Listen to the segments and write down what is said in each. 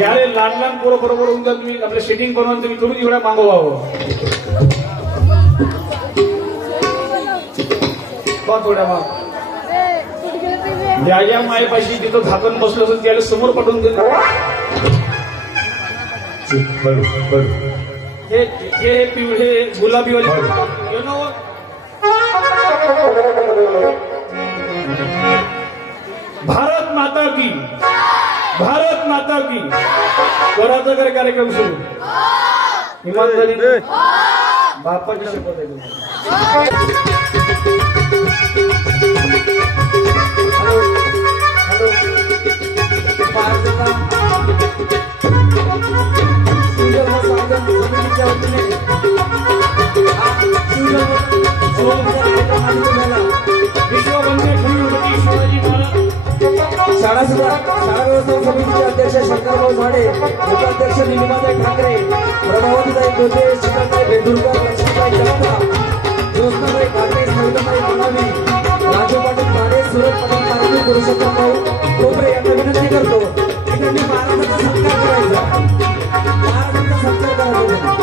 यारे लहान लहान पोरं बरोबर होऊन जात तुम्ही आपलं सेटिंग बनवून तुम्ही थोडी एवढ्या मागवावं थोड्या माग ज्या मायपाशी तिथं झाकण बसलं असेल त्याला समोर पाठवून देत हे पिवळे गुलाबी वाले भारत माता की भारत माता की कोणाचा करे कार्यक्रम सुरू इमानदारी बापाची शपथ आहे शाळा व्यवस्थापन समितीचे अध्यक्ष शंकरभाऊ झाडे, उपाध्यक्ष निलिमाताई ठाकरे, प्रभावतीताई गोते, शिकाताई बेंदुरकर, लक्ष्मीताई जगताप, ज्योत्नाताई काटे, सविताताई मानावी, राजू पाटील पाडे, सुरेश पाटील कारणी, पुरुषोत्तम भाऊ कोपरे यांना विनंती करतो की त्यांनी महाराजांचा सत्कार करायचा. महाराजांचा सत्कार करायचा.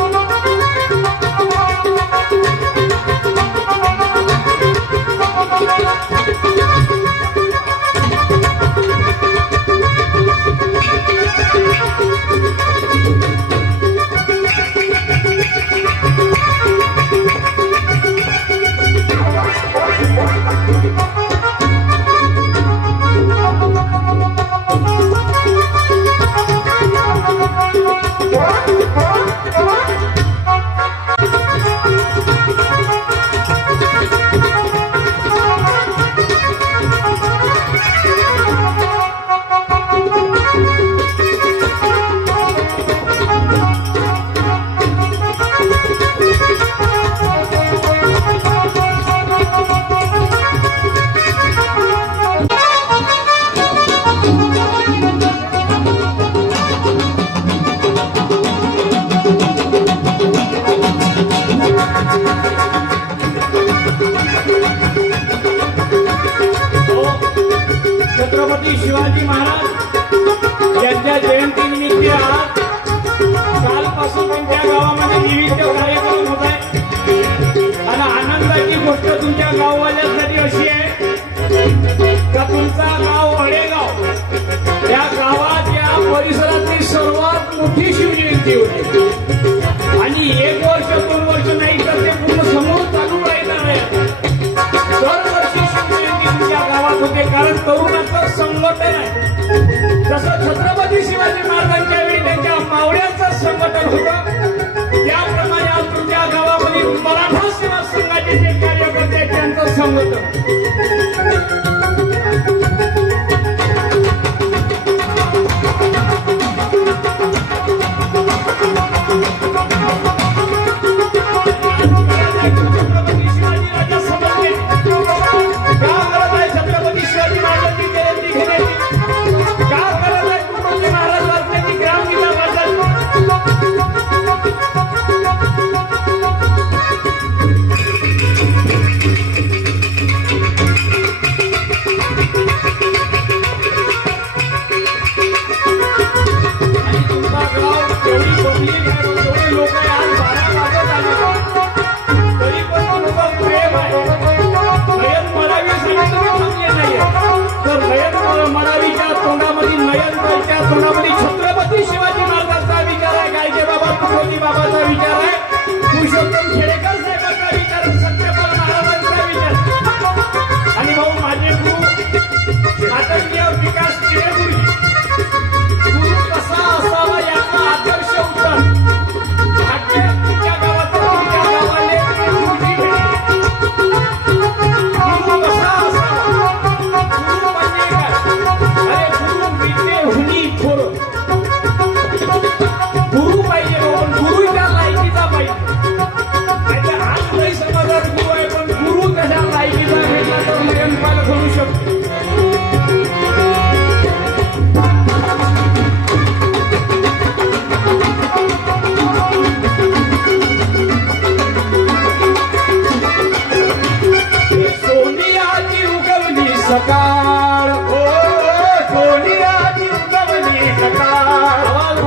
छत्रपती शिवाजी महाराज यांच्या जयंतीनिमित्त आज कालपासून तुमच्या गावामध्ये विविध कार्यक्रम होत आहे आणि आनंदाची गोष्ट तुमच्या गाववाल्यांसाठी अशी आहे का तुमचा गाव अडेगाव या गावाच्या परिसरातली सर्वात मोठी शिवजयंती होती आणि 1 वर्ष 2 वर्ष नाही तर ते पूर्ण समोर चालू राहिलं नाही. दरवर्षी शिवजयंती तुमच्या गावात होते कारण तरुणाचं संघटन आहे. जसं छत्रपती शिवाजी महाराजांच्या वेळी त्यांच्या मावळ्यांचं संघटन होतं त्याप्रमाणे आज तुमच्या गावामध्ये मराठा सेवा संघाचे जे कार्यकर्ते त्यांचं संघटन. छत्रपती शिवाजी महाराजांचा विचार आहे गायके बाबा तुकोजी बाबाचा विचार आहे पुरुषोत्तम खेडेकर साहेबांचा विचार सत्यपाल महाराजांचा विचार आणि भाऊ माझे गुरु आदरणीय विकास चिरेगुरुजी गुरु कसा असावा याचा आदर्श उत्तर तुमच्या गावात तुमच्या गावाले गुरुजी गुरु कसा असावा गुरु म्हणजे काय अरे गुरु विद्ये हुनी थोर गुरु पाहिजे पण गुरु त्या लायकीचा पाहिजे आज काही समाजात गुरु आहे पण गुरु कशा लायकीचा भेटला तर नयनपाल घडू शकतो. सोनियाची उगवली सकाळ सोनियाची उगवली सकाळ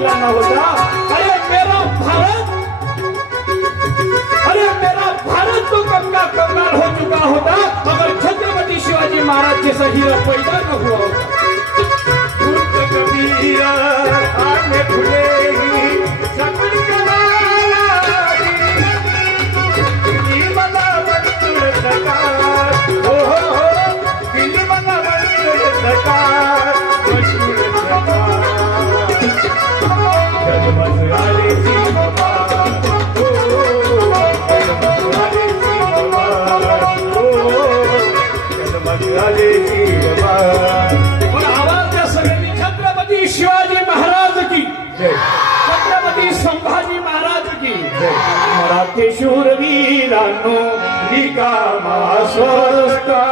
खिलाना होता. अरे मेरा भारत तो कब का कंगाल हो चुका होता मगर छत्रपति शिवाजी महाराज जैसा हीरा पैदा न हुआ होता. कबीरा आने खुलेगी सकल कमाई दिल्ली मला मंजूर सरकार हो दिल्ली मला मंजूर सरकार मंजूर सरकार जन्मस आले सी बाबा हो जन्मस आले सी बाबा हो जन्मस आले सी बाबा. पण आवाज त्या सगळ्यांनी छत्रपती शिवाजी महाराज की जय छत्रपती संभाजी महाराज की जय. मराठी शूरवीरांनो निकामा स्वस्ता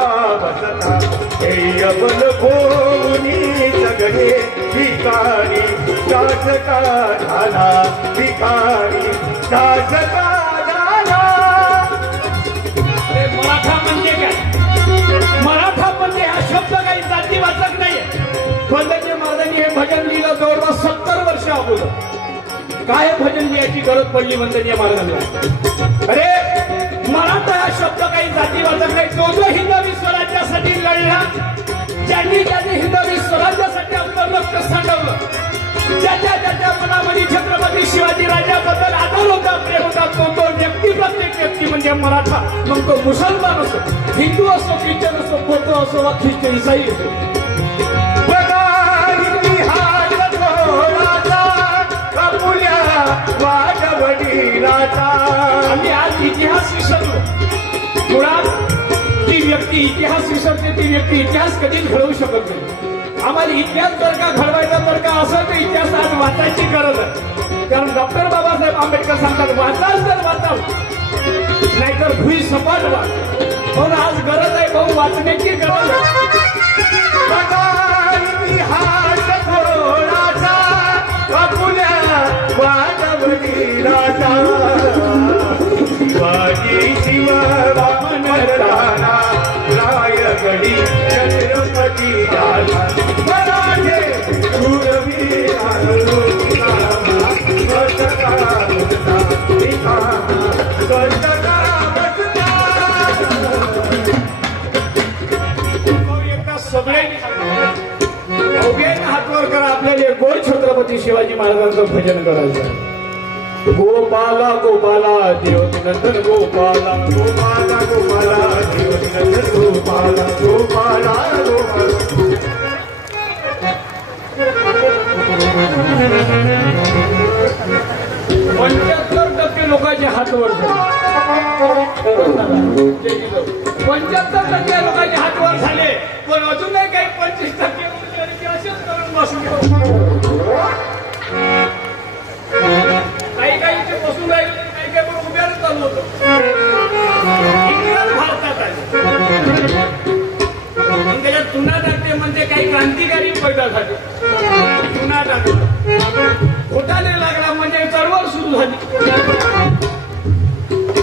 बसता हे अबल भोवनी सगळे भिकारी शासका झाला भिकारी शासका झाला. अरे मराठा म्हणजे काय? मराठा म्हणजे हा शब्द काही जातीवाचक नाहीये. वंदनीय महाराजांनी हे भजन लिहिलं जवळपास 70 वर्ष अगोदर. काय भजन लिहायची गरज पडली वंदनीय महाराजांना? अरे मराठा हा शब्द काही जातीवाचक नाही. जो हिंदवी स्वराज्यासाठी लढला, ज्यांनी हिंदवी स्वराज्यासाठी आपलं रक्त सांडवलं, ज्याच्या मनामध्ये छत्रपती शिवाजी राजाबद्दल आदर होता, प्रेम होता, तो व्यक्ती प्रत्येक व्यक्ती म्हणजे मराठा. मग तो मुसलमान असो, हिंदू असो, ख्रिश्चन असो, बौद्ध असो वा ख्रिश्चन इसाई असो. बघा इतिहास थोडासा कपुल्या वाजवडीलाचा. आम्ही आज इतिहास विसरलो. मुळात ती व्यक्ती इतिहास विसरते, ती व्यक्ती इतिहास कधीच घडवू शकत नाही. आम्हाला इतिहास जर का घडवायचा जर का असं तर इतिहास आज वाचायची गरज आहे. कारण डॉक्टर बाबासाहेब आंबेडकर सांगतात वाचाल तर वाचाल नाहीतर भुई सपाट व्हा. पण आज गरज आहे भाऊ, वाचण्याची गरज आहे. बघा इतिहास थोडासा कपुल्या वाजवडीलाचा. शिवाजी शिवराम मर्दाना रायगडी छत्रपती राजा मराठे शूरवीरांनो निकामा स्वस्ता बसता निकामा स्वस्ता बसता. एकदा सगळ्यांनी अवघ्याने हात वर करा. आपल्याला गोड छत्रपती शिवाजी महाराजांचं भजन करायचं. गोपाला गोपाला देवनंदन गोपाला गोपाला गोपाला जीवनंदन गोपाला गोपाला गोपाला. 75% लोकांचे हात वर झाले. 75% लोकांचे हात वर झाले. पण अजूनही काही 25% असेच करून बसले. काही इथे बसून राहिले, काही पण उभ्याने चालू होतं. इंग्रज भारतात आले. त्याच्यात चुना टाकते म्हणजे काही क्रांतिकारी पैदा झाले. चुना टाकला खोटाने लागला म्हणजे चळवळ सुरू झाली.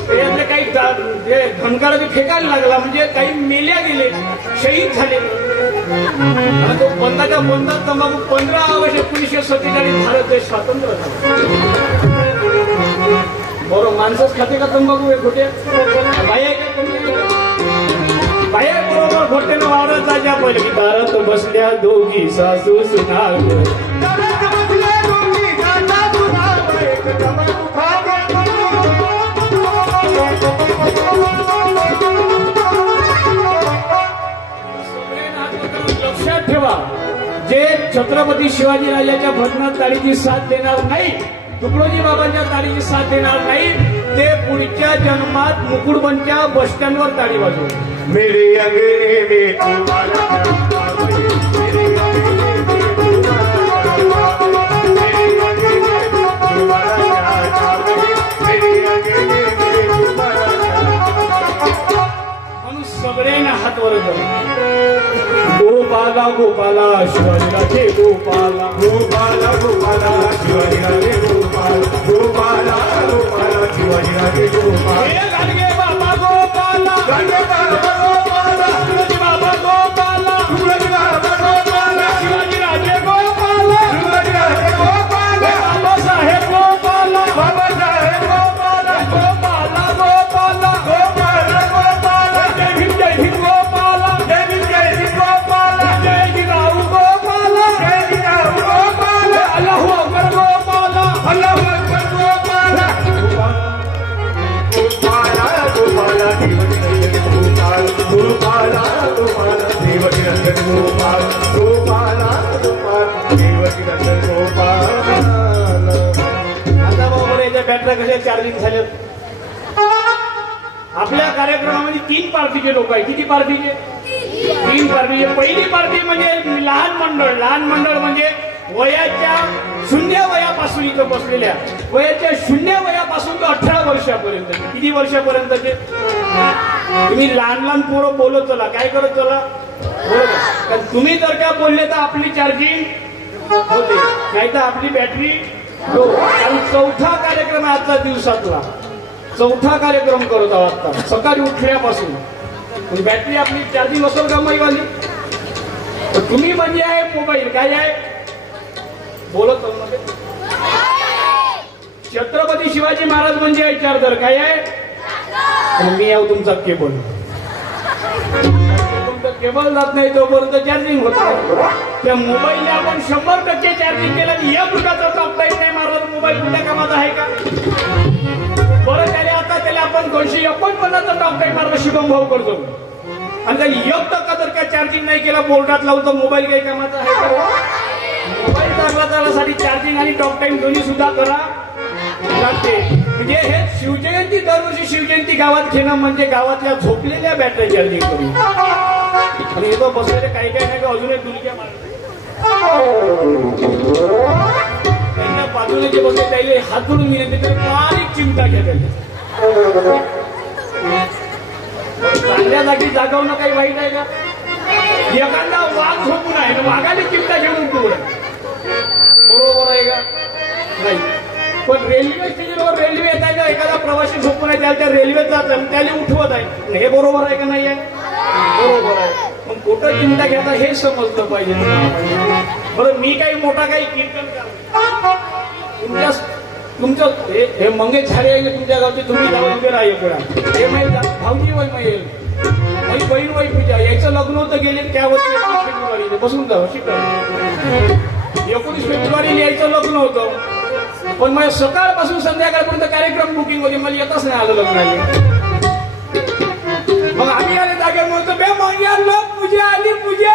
त्याच्यातले काही धनकाराचे फेकायला लागला म्हणजे काही मेल्या गेले, शहीद झाले. आणि तो बंदाच्या बंदात तंबाखू 15 ऑगस्ट 1947 भारत देश स्वातंत्र्य झाला. बरोबर माणसंच खाते का तंबाखू? हे खोटे बाया बाया बरोबर खोट्यानं वावरत जायच्या. पहिले दारात बसल्या दोघी सासू सुना लक्षात ठेवा, जे छत्रपती शिवाजी राजाच्या भजनात ताळीची साथ देणार नाही, तुकडोजी बाबांच्या ताळीची साथ देणार नाही, ते पुढच्या जन्मात मुकुटबनच्या बस स्टँडवर ताळी वाजवू. मेरे अंगने में तुम्हारा मेरे म्हणून सगळ्यांना हात वर गोपाला गोपाला शिवाजी राजे गोपाला गोपाला गोपाला शिवाजी राजे गोपाल गोपाला गोपाला शिवाजी राजे गोपाल हे गाडगे बाबा गोपाला गाडगे बाबा गोपाला तुळजी बाबा गोपाला तुळजी बाबा गोपाला शिवाजी राजे गोपाला शिवाजी राजे गोपाला झाले चार्जिंग झाले. आपल्या कार्यक्रमामध्ये 3 पार्टीचे लोक आहे. किती पार्टीचे? 3 पार्टीचे. पहिली पार्टी म्हणजे लहान मंडळ म्हणजे वयाच्या 0 वयापासून इथं बसलेल्या, वयाच्या 0 वयापासून ते 18 वर्षापर्यंत. किती वर्षापर्यंतचे? तुम्ही लहान पोरं बोलत चला. काय करत चला? बोलत. कारण तुम्ही जर का बोलले तर आपली चार्जिंग होते, नाही तर आपली बॅटरी लो. कारण 4था कार्यक्रम आहे आजचा दिवसातला. 4था कार्यक्रम करत आहोत आता सकाळी उठल्यापासून. बॅटरी आपली चार्जिंग असेल का वाली? तर तुम्ही म्हणजे आहे मोबाईल. काय आहे? बोलत मध्ये छत्रपती शिवाजी महाराज म्हणजे आहे चार्जर. काय आहे? मी याव तुमचा केबल. तुमचा केबल जात नाही तोपर्यंत चार्जिंग होत नाही. त्या मोबाईलने आपण 100% चार्जिंग केलं आणि 1 रुपयाचा टॉक टाईम नाही मारला. मोबाईल कुठल्या कामाचा आहे का? बरं त्याला आता त्याला आपण 249चा टॉक टाईम मारला शुभम भाऊ करतो. आणि त्याला 1% जर का चार्जिंग नाही केला बोर्डात लावून तर मोबाईल काही कामाचा आहे का? मोबाईल चांगला चालण्यासाठी चार्जिंग आणि टॉक टाइम दोन्ही सुद्धा करा लागते. म्हणजे हे शिवजयंती, दरवर्षी शिवजयंती गावात घेणं म्हणजे गावातल्या झोपलेल्या बॅटरी चार्जिंग करून. आणि इथं बसलेले काही नाही का अजून एक दुलक्या मारते. त्यांना बाजूने जे बसले त्याला हात जोडून विनंती तरी बारीक चिमटा घ्या. चांगल्या जागी जागवणं काही वाईट आहे का? एखादा वाघ झोपून आहे, वाघाने चिमटा घेऊन उठवलं, बरोबर आहे का? नाही. पण रेल्वे स्टेशनवर रेल्वे येत आहे का? एखादा प्रवासी झोपून आहे त्याला त्या रेल्वेत जात त्याला उठवत आहे. हे बरोबर आहे का? नाही आहे. बरोबर आहे. मग कुठं चिमटा घ्यायचा हे समजलं पाहिजे. बरं मी काही मोठा काही कीर्तन तुमच्या तुमचं हे मंगेश झाडे आहे तुमच्या गावचे. तुम्ही जाऊन उभे राहा इकडं. हे माहीत भाऊजी वय माहील माझी बहीण वाई पूजा याचं लग्न होतं गेले त्या वर्षी 19 फेब्रुवारीला बसून जावं शिकव. 19 फेब्रुवारीला यायचं लग्न होतं. पण माझ्या सकाळपासून संध्याकाळपर्यंत कार्यक्रम बुकिंग होते. मला येतच नाही आलं लग्नाला. मग आम्ही आले जागेवर म्हणतो बे मंग्याला पूजा आली पूजा.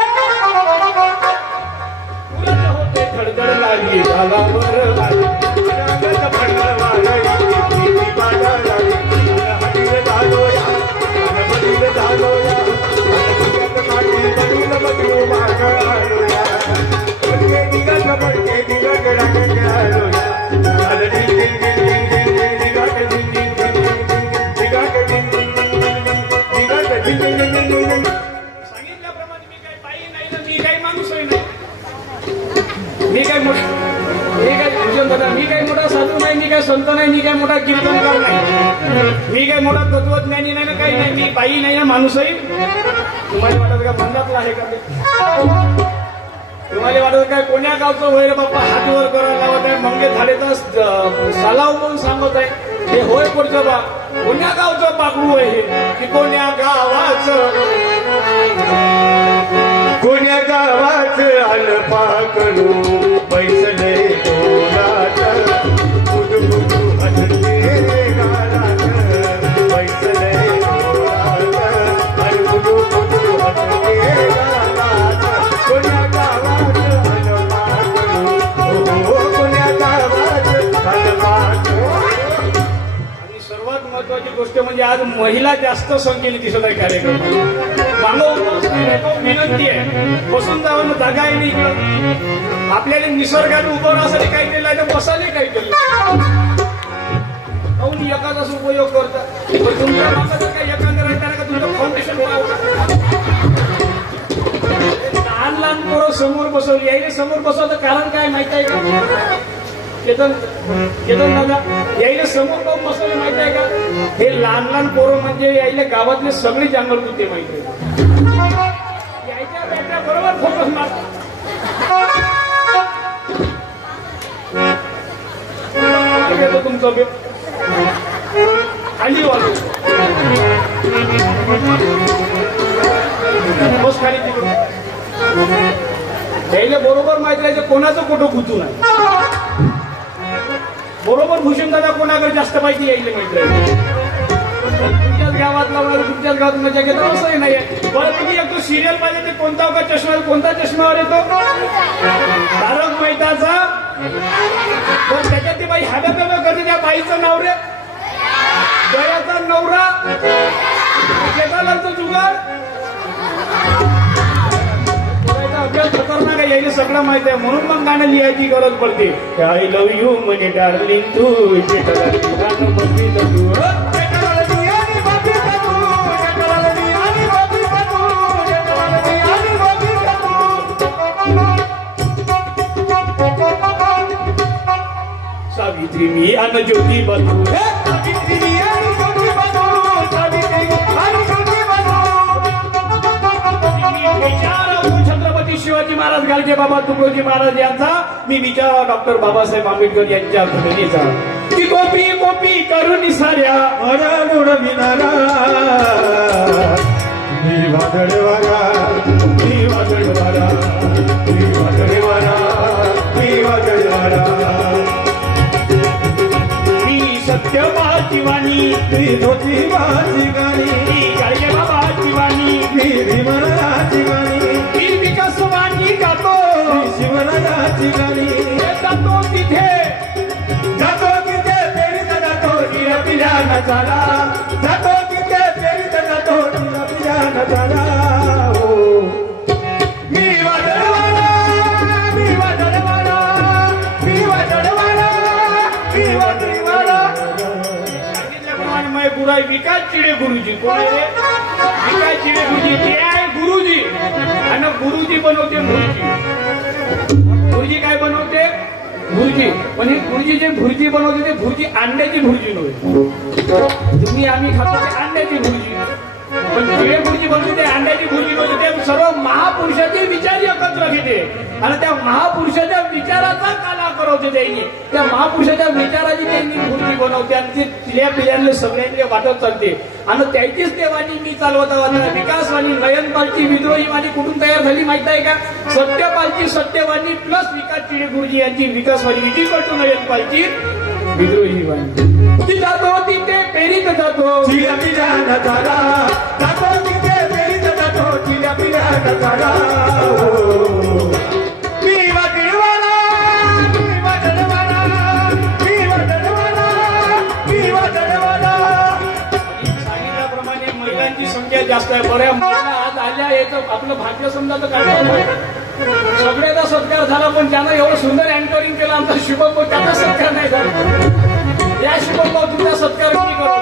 तुला होते खडखड लागली झाला बरं सांगितल्याप्रमाणे मी काही बाई नाही ना मी काही माणूसही नाही. मी काही मोठा साधू नाही. मी काही संत नाही. मी काही मोठा कीर्तनकार नाही. मी काही मोठा तत्वज्ञानी नाही ना काही नाही. मी बाई नाही ना माणूसही. तुम्हाला वाटत का बंधातला आहे का? तुम्हाला वाटत काय कोण्या गावचं होय रे बाप्पा हातवर करायला लावत आहे. मंगे झाले तर सालाव म्हणून सांगत आहे. हे होय पुढचं बा कोण्या गावचं पाकडू आहे हे की कोण्या गावाचं आलं पाकडू बैसले तोलात बुडबुडू हसते गालात बैसले तोलात आणि बुडबुडू हसते गालात. कोण्या गावात आलं पाकडू कोण्या गावात आलं पाकडू. आणि सर्वात महत्वाची गोष्ट म्हणजे आज महिला जास्त संख्येने दिसत आहे कार्यक्रम. विनंती आहे बसून जावं जागा आहे नाही इकडं. आपल्याला निसर्गात उभं राहण्यासाठी काही केलं आहे तर बसायला काही केलं. काहून एकाचाच उपयोग करता. पण तुमच्या मागाचं काही एखाद्या राहताना का तुमचं फाउंडेशन लहान लहान पोरं समोर बसवली. यायला समोर बसवतं कारण काय माहित आहे का? केतन दादा यायला समोर पाहून बसवले माहित आहे का? हे लहान लहान पोरं म्हणजे यायला गावातले सगळे जंगल होते माहिती आहे. यायच्या बॅटऱ्या बरोबर फोकस मारतात. तुमचं बेट खाली वाजव बस खाली तिकडून यायला बरोबर माहिती राहायचं कोणाचं कुठं गुतू नाही. बरोबर भूषण दादा कोणाकडे जास्त माहिती यायला माहिती राहिली. तुमच्याच गावातला तुमच्याच गावात मजा घेतात असंही नाही. बरं तुम्ही एक तो सिरियल पाहिजे ते कोणता का चष्मा कोणता चष्म्यावर येतो तारक मेहताचा पण त्याच्यात ती बाई हाब्या बिब्या करते त्या बाईचं नाव रे दयाचा नवरा शेतालाचं जुगार त्याचा अभ्यास खतरनाक आहे यायला सगळं माहित आहे म्हणून मग गाणं लिहायची गरज पडते आय लव्ह यू म्हणे डार्लिंग तू शेताला गाणं बघितलं तू सावित्री मी अन ज्योती बंधू सावित्री मी अन ज्योती बंधू सावित्री अन ज्योती बंधू छत्रपती शिवाजी महाराज गालचे बाबा तुकडोजी महाराज यांचा मी विचारा डॉक्टर बाबासाहेब आंबेडकर यांच्या भगिनीचा की गोपी गोपी करून साऱ्या विनारा मी वादळवारा मी वादळवारा मी वादळवारा मी वादळवारा सत्यवाची वाणी मी ज्योतिबाची गाणी मी गाडगे बाबाची वाणी मी भीमराची गाणी मी विकासवाणी गातो मी शिवरायाची गाणी जातो तिथे फेरीत जातो तिला पिल्या नजारा जातो तिथे फेरीत जातो तिला पिल्या नजारा हो मी वादळवाला मी वादळवाला मी वादळवाला मी वादळवाला सांगितल्याप्रमाणे मग गुराई विकास चिडे गुरुजी कोण आहे रे विकास चिडे गुरुजी ते आहे गुरुजी आणि गुरुजी बनवते भुर्जी काय बनवते भुर्जी पण ही भुर्जी जे भुर्जी बनवते ते भुर्जी अंड्याची भुर्जी नव्हे तुम्ही आम्ही खातो ते अंड्याची भुर्जी पण चिडे भुर्जी बनवते ते अंड्याची भुर्जी बनवते ते सर्व महापुरुषाचे विचार एकत्र घेते आणि त्या महापुरुषाच्या विचाराचा काला करवते त्यांनी त्या महापुरुषाच्या विचाराची त्यांनी भुर्जी बनवते आणि ते तिल्या पिल्यांना सगळ्यांना वाटत चालते आणि त्याचीच ते वाणी मी चालवता वाटणार विकासवाणी नयनपालची विद्रोही वाणी कुठून तयार झाली माहित आहे का सत्यपालची सत्यवाणी प्लस विकास चिडे गुरुजी यांची विकासवाणी विजी करतो नयनपालची विद्रोही वाणी ती जातो तिथे पेरीत जातो चिल्या पिल्या नजारा जातो तिथे फेरीत जातो चिल्या पिल्या नजारा हो मी वादळवाला मी वादळवाला मी वादळवाला मी वादळवाला सांगितल्याप्रमाणे महिलांची संख्या जास्त आहे बऱ्या महिला आज आल्या याचं आपलं भाग्य समजा तर काय सगळ्याचा सत्कार झाला पण ज्यानं एवढं सुंदर अँकरिंग केलं आमचा शुभम भाऊ त्याचा सत्कार नाही झाला या शुभम भाऊ तुमचा सत्कार किती करू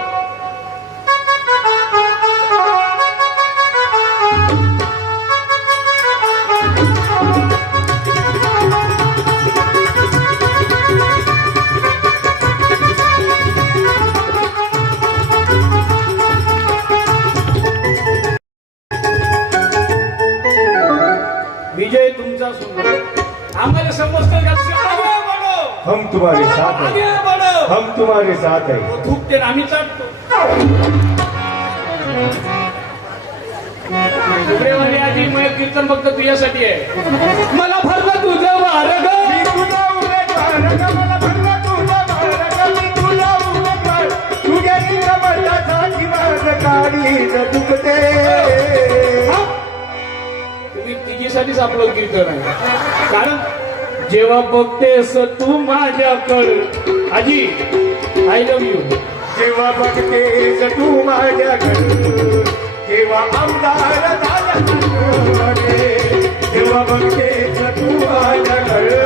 विजय तुमचा सुंदर आम्हाला समजतं का आगे बढो हम तुम्हारे साथ आगे हैं बढो हम तुम्हारे साथ हैं थूकते आम्ही चाटतो शुक्रेवारी आधी मग कीर्तन फक्त तुझ्यासाठी आहे मला भरलं तुझं वारग मी तुला उमेदवार ग, मला भरला तुझा मार्ग, मी तुला उमेदवार तुझ्या निगमताचा जीवाच काढीन दुखते तुम्ही तिघीसाठीच आपलं कीर्तन आहे कारण जेव्हा बघतेस तू माझ्याकडं आजी आय लव्ह यू जेव्हा बघतेस तू माझ्याकडे जेव्हा आमदार झाला तुझ्याकडे, जेव्हा बघतेस तू माझ्याकडे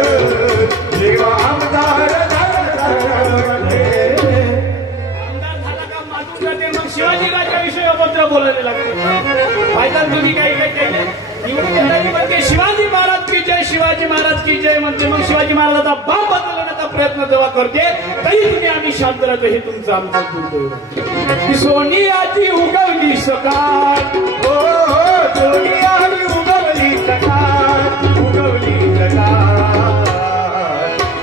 जेव्हा आमदार झाला तुझ्याकडे. आमदार झाला का मातून जाते मग शिवाजीराजाविषयी अभद्र बोलायला लागते फायदा तुम्ही काही काही केले निवडून येणारी म्हणते शिवाजी महाराज की जय शिवाजी महाराज की जय म्हणते मग शिवाजी महाराजाचा बाप बदलण्याचा प्रयत्न जेव्हा करते तरी तुम्ही आम्ही शांत राहतो हे तुमचं आमचं दुर्दैव सोनियाची उगवली सकाळ ओ सोनियाची उगवली सकाळ उगवली सकाळ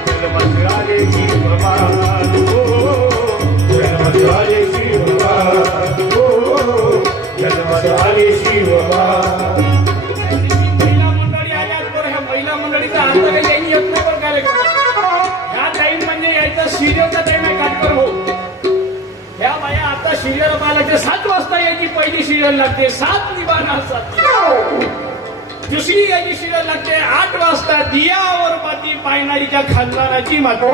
जन्मस्थाने शिवबान जन्मस्थाने शिवबान जन्मस्थाने शिवबान. महिला मंडळी आल्यात बरं ह्या महिला मंडळीचा अर्थ काही यांनी येत नाही बरं कार्यक्रम ह्या टाइम म्हणजे यायचा सिरियलचा टाइम आहे कार्यक्रम हो ह्या बाया आता सिरियल पाहायला 7 वाजता याची पहिली सिरियल लागते 7 निबाना 7. दुसरी याची सिरियल लागते 8 वाजता दियावर पाती पायनाडीच्या खानदानाची मात्र.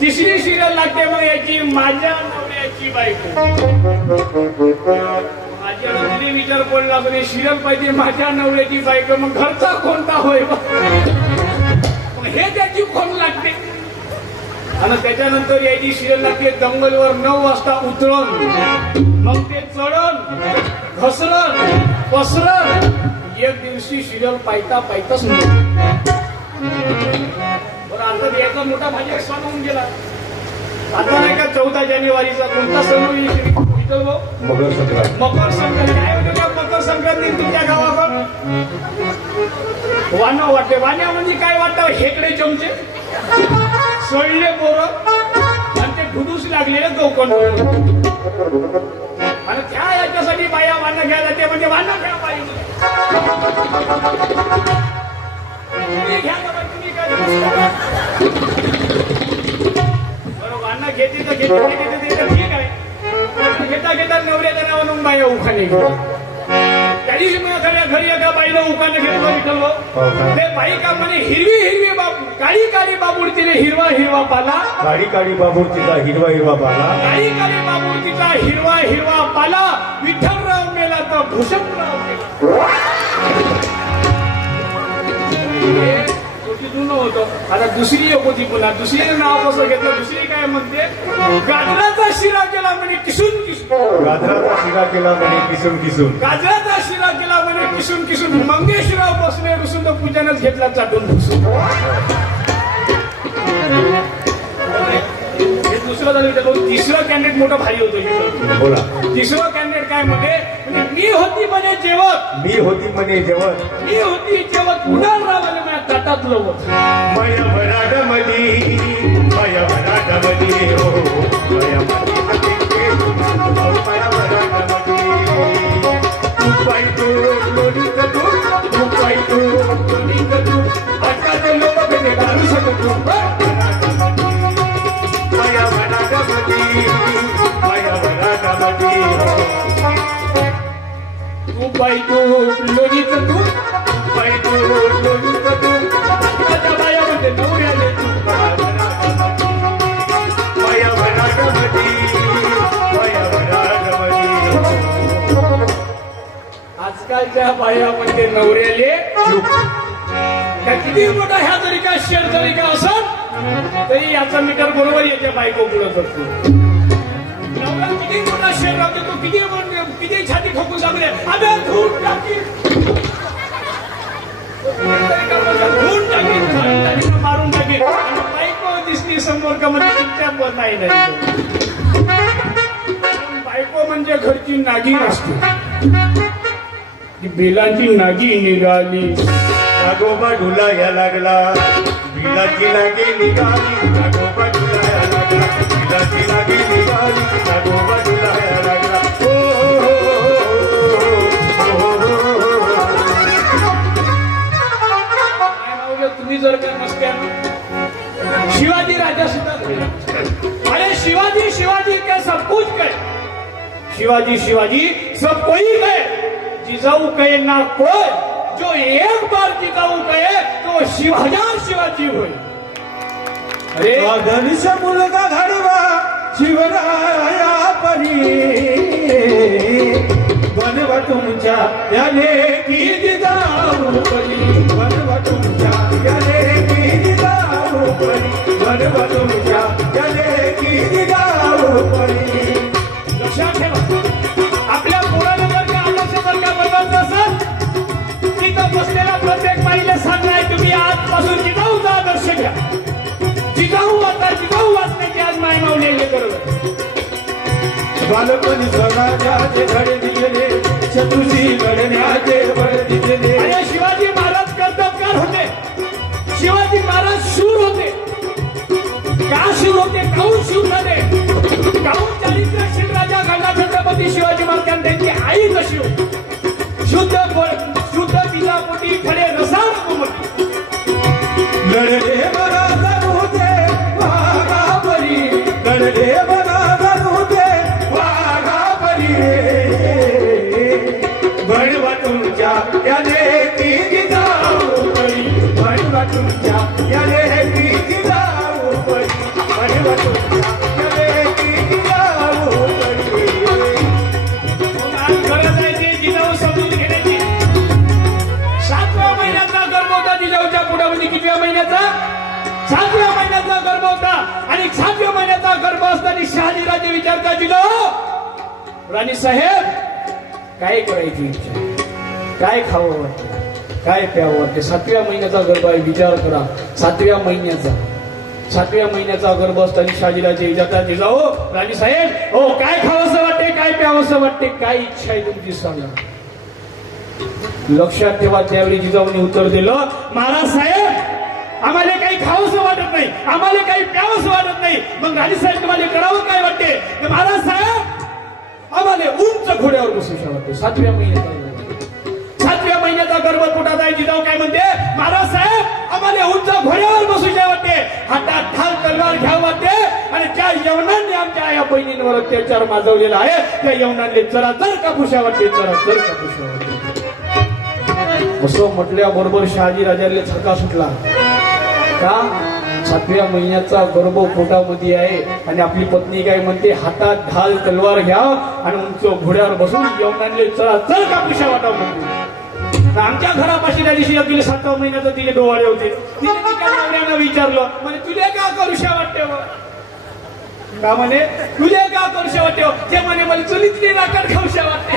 तिसरी सिरियल लागते मग याची माझ्या नवऱ्याची बायको. माझ्या नवऱ्याने विचार पडला म्हणजे सिरियल पाहिजे माझ्या नवऱ्याची बायको मग घरचा कोणता होय मग हे त्याची खोन लागते. आणि त्याच्यानंतर याची सिरियल लागते दंगलवर 9 वाजता उतरण मग ते चढण घसरण पसरण. एक दिवशी सिरियल पाहता पाहताच बरं आता याचा मोठा भाजी सण होऊन गेला. आता नाही का 14 जानेवारीचा कोणता सण होईल मकर संक्रांत. मकर संक्रांत. काय होतं त्या मकर संक्रांती तुमच्या गावाकडं वानं वाटते. वाण्या म्हणजे काय वाटतं हेकडे चमचे सोडले पोरं आणि ते ढुडूस लागलेले चौकंड. आणि त्या याच्यासाठी बाया वानं घ्यायला जाते म्हणजे वानं घ्या बाई तुम्ही घ्या का बाई, तुम्ही काय बरं वानं घेते तर घेते ठीक आहे. घेता घेता नवऱ्याच्या नावानं बाया उखाणे त्या दिवशी मला घरी एका बाईला उखाणे घेतलं विठ्ठल ते बाई का म्हणे हिरवी हिरवी बाबू काळी काळी बाबूड तिने हिरवा हिरवा पाला. काळी काळी बाबूर तिचा हिरवा हिरवा पाला. काळी काळी बाबूड तिचा हिरवा हिरवा पाला. विठ्ठलराव मेला तर भूषणराव मेला. जुनं होतं. आता दुसरी होती पुन्हा दुसरीचं नाव कसं घेतलं. दुसरी काय म्हणते गाजराचा शिरा केला म्हणे किसून किसून. गाजराचा शिरा केला म्हणे किसून किसून. गाजराचा शिरा केला म्हणे किसून किसून. मंगेशराव बसले रुसून तर पूजनच घेतला चाटून भुसून. हे दुसरं झालं. तिसरं कॅन्डिडेट मोठं भारी होतं. बोला. तिसरं कॅन्डिडेट काय म्हणे मी होती म्हणे जेवत. मी होती म्हणे जेवत. मी होती जेवत उडाल रावले माझ्या ताटात लवत. माया भराडामध्ये माया भराडामध्ये हो माया भराडामध्ये तू पाहितो लोणीचं दूध तू पाहितो लोणीचं दूध आजकालचे लोक भेटे घालू शकतो. माया भराडामध्ये माया भराडामध्ये तू पाहितो लोणीचं दूध पाहितो लोणीचं दूध माझ्या बाया म्हणते नवऱ्याने माया भराडामध्ये माया भराडामध्ये. आजकालच्या बाया म्हणते नवऱ्याले का किती मोठा ह्या जरी का शेअर जरी का असं तरी याचा मीटर बरोबर याच्या बायको पुढत असतो. नवरा किती मोठा शेअर राहते तो किती छाती ठोकून सांगले अबे धून टाकी धून टाकी मारून टाकी. बायको दिसली समोर का म्हणजे तिच्या पण नाही. बायको म्हणजे घरची नागिन असते. ती बेलांची नागी निघाली. नागोबा ढुलाया लागला बिलाची लागे निघाली. नागोबा ढुलाया लागला बिलाची लागे निघाली. नागोबा ढुलाया लागला. हो तुम्ही जर का नसत्या शिवाजी राजा सुद्धा अरे शिवाजी शिवाजी क्या सब कुछ कहे. शिवाजी शिवाजी सब कोई कहे जिजाऊ कहे ना कोई. जो एक बार जिजाऊ कहे तो शिवाजी होय. अरे धनुष्य मुलगा घडवा शिवराया परी बनवा तुमच्या याने की जिजाऊ परी. बनवा तुमच्या याने की जिजाऊ परी. बनवा तुमच्या याने की जिजाऊ परी. लक्षात ठेवा आपल्या पोराला जर का आदर्श जर का बनवायचं असेल तिथं बसलेला प्रत्येक बाईला सांगणार तुम्ही आजपासून जिजाऊचा आदर्श घ्या. जिजाऊ आता जिजाऊ वाचण्याची आज माय मावलेले बरोबर. बालपणी स्वराज्याचे धडे दिलेले शत्रूशी लढण्याचे बळ दिलेले. अरे शिवाजी महाराज कर्तबगार होते. शिवाजी महाराज शूर होते. का शूर होते काहून शूर झाले काहून चारित्र्यशील राजा घडला छत्रपती शिवाजी महाराज त्यांची आई कशी होती. शुद्ध बिलापोटी खडे रसाळ कोमटी. लढले बरा होते वाघापरी. लढले बरा होते तुमच्या या लेकीची जाऊ परी महिमा तुमच्या या लेकीची जाऊ परी मग आज गरज आहे ती जिजाऊ समजून घेण्याची. 7व्या महिन्याचा गर्भ होता जिजाऊच्या पोटामध्ये. कितव्या महिन्याचा? 7व्या महिन्याचा गर्भ होता. आणि 7व्या महिन्याचा गर्भ असताना शहाजीराजे विचारता, जिजाऊ राणी साहेब काय करायची इच्छा, काय खावं वाटतं, काय प्यावं वाटते? 7व्या महिन्याचा गर्भ आहे, विचार करा. 7व्या महिन्याचा गर्भ असताना शहाजीराजे विचारतात, जिजाऊ राणी साहेब हो काय खावंसं वाटते, काय प्यावंसं वाटते, काय इच्छा आहे तुमची सांगा. लक्षात ठेवा, त्यावेळी जिजाऊने उत्तर दिलं, महाराज साहेब आम्हाला काही खावंसं वाटत नाही, आम्हाला काही प्यावंसं वाटत नाही. मग राणी साहेब तुम्हाला करावं काय वाटते? महाराज साहेब आम्हाला उंच घोड्यावर बसूशा वाटते. 7व्या महिन्याचा गर्भ पोटात आहे. जिजाऊ काय म्हणते? महाराज साहेब आम्हाला उंच घोड्यावर बसूशा वाटते, हातात ढाल तलवार घ्यावं वाटते. आणि त्या यवनांनी आमच्या आया बहिणींवर अत्याचार माजवलेला आहे, त्या यवनांनी जरा जर कापूशा वाटते, जरा जर कापूशा वाटते. असं म्हटल्याबरोबर शहाजी राजाला थरका सुटला. का? 7व्या महिन्याचा गर्भ पोटामध्ये आहे आणि आपली पत्नी काय म्हणते? हातात ढाल तलवार घ्या आणि उंच घोड्यावर बसून यवनांले चला चल कापूशा वाटाव म्हणते. आमच्या घरापाशी त्या दिवशी तिला 7व्या महिन्याचं तिचे डोवाळे होते. तिने तिच्या नवऱ्यानं विचारलं, म्हणे तुले का करूशा वाटते? का म्हणे तुले का करूशा वाटते? ते म्हणे मला चुलीतली राखण खाऊशा वाटते.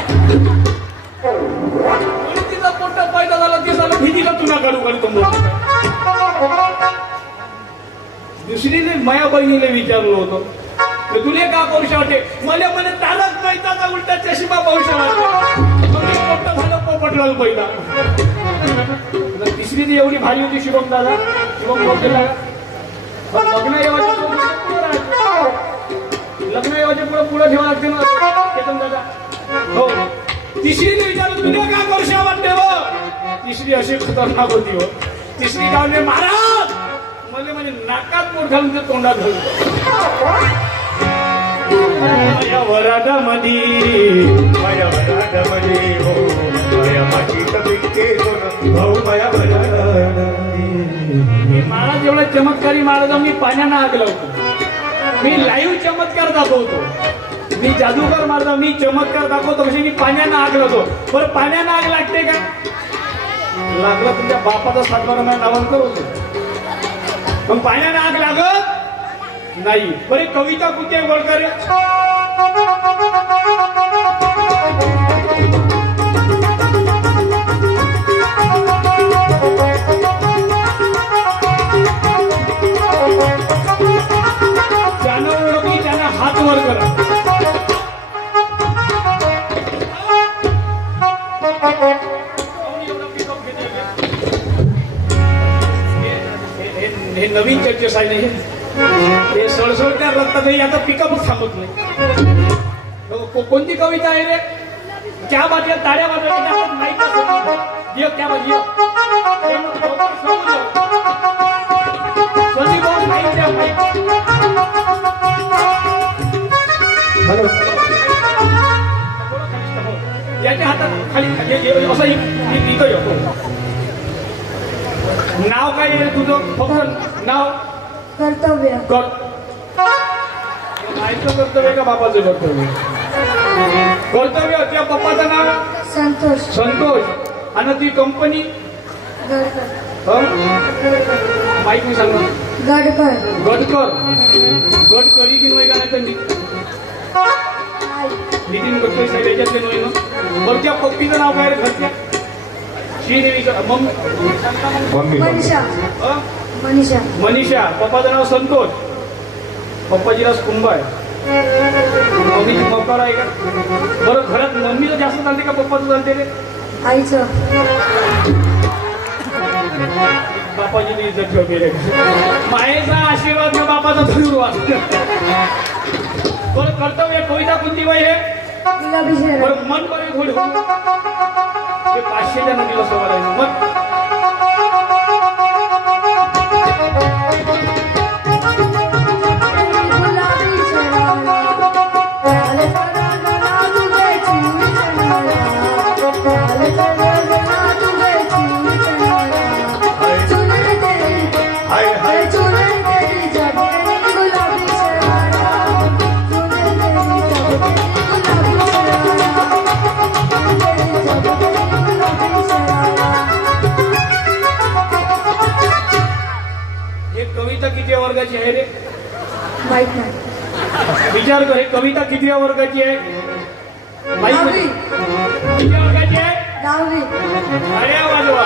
तिचा पोट पैदा झाला, ती झालं भीतीला तुला काढू काढू. दुसरीने माया बहिणीला विचारलं होतं, तुले का करूशा वाटते? मला म्हणे तारक मैताचा उलटा चष्मा पाहूशा वाटते. मोठं झालं पोपटला पहिला. तिसरी ती एवढी भारी होती शुभम दादा, शुभम लग्न येवाच्या पुढे ठेवा लागते ना केतन दादा. हो, तिसरीने विचारलं तुला का करूशा वाटते? हो, तिसरी अशी खतरनाक होती. हो, तिसरी गावने महाराज मला म्हणजे नाकात पोट घालून ते तोंडात घालून माझ्या वराडामध्ये हो माझ्या माती कपिके भाऊ माझ्या वराडामध्ये. महाराज एवढा चमत्कारी महाराज मी पाण्यानं आग लावतो. मी लाईव्ह चमत्कार दाखवतो. मी जादूगर महाराज, मी चमत्कार दाखवतो. म्हणजे मी पाण्यानं आग लावतो. बरं पाण्यानं आग लागते का? लागलं तुमच्या बापाचा 7 महिना नावांतर होतो. मग पाण्यानं आग लागत नाही. बरे कविता कुठे वळकर त्यानं ओळखी, त्यानं हात वर करा. हे नवीन चर्चेस आहे नाही, हे सळसळत्या रक्तात आता पिकअपच थांबत नाही. कोणती कविता आहे रे? क्या बाजूला ताड्या बाजूला नाही का? क्या बाजू हॅलो, याच्या हातात खाली असं इथं येतो. नाव काय आहे तुझं? फक्त नाव. कर्तव्य. आईचं कर्तव्य का बापाचं कर्तव्य? कर्तव्य. त्या पप्पाचं नाव संतोष. संतोष. आणि ती कंपनी माहित मी सांग. गडकर. गडकर. गडकरी की नव्हे का? नाही तर नितीन गडकरी साहेब याच्यातले नव्हे ना? बरं त्या पप्पीचं नाव काय रे घरच्या? श्रीदेवीचं मम्मी मनीषा. मनीषा. मनीषा. पप्पाचं नाव संतोष. पप्पाची रास कुंभ आहे. मम्मीची पप्पा आहे का? बरं घरात मम्मीचं जास्त चालते का पप्पाचं चालते रे? आईचं. बापाची इज्जत ठेवते रे. मायेचा आशीर्वाद ना बापाचा धूर वाचतो. बरं कर्तव्य कविता कोणती बाई हे? गुलाबी शहर. बरं मन बरे थोडी 500च्या नदीला सोडायचं मग. वर्गाची आहे रे? माहित नाही. विचार कर, हे कविता कितव्या वर्गाची आहे? माहित दहावी. नाही. कितव्या वर्गाची आहे? 10वी. अरे वाजवा.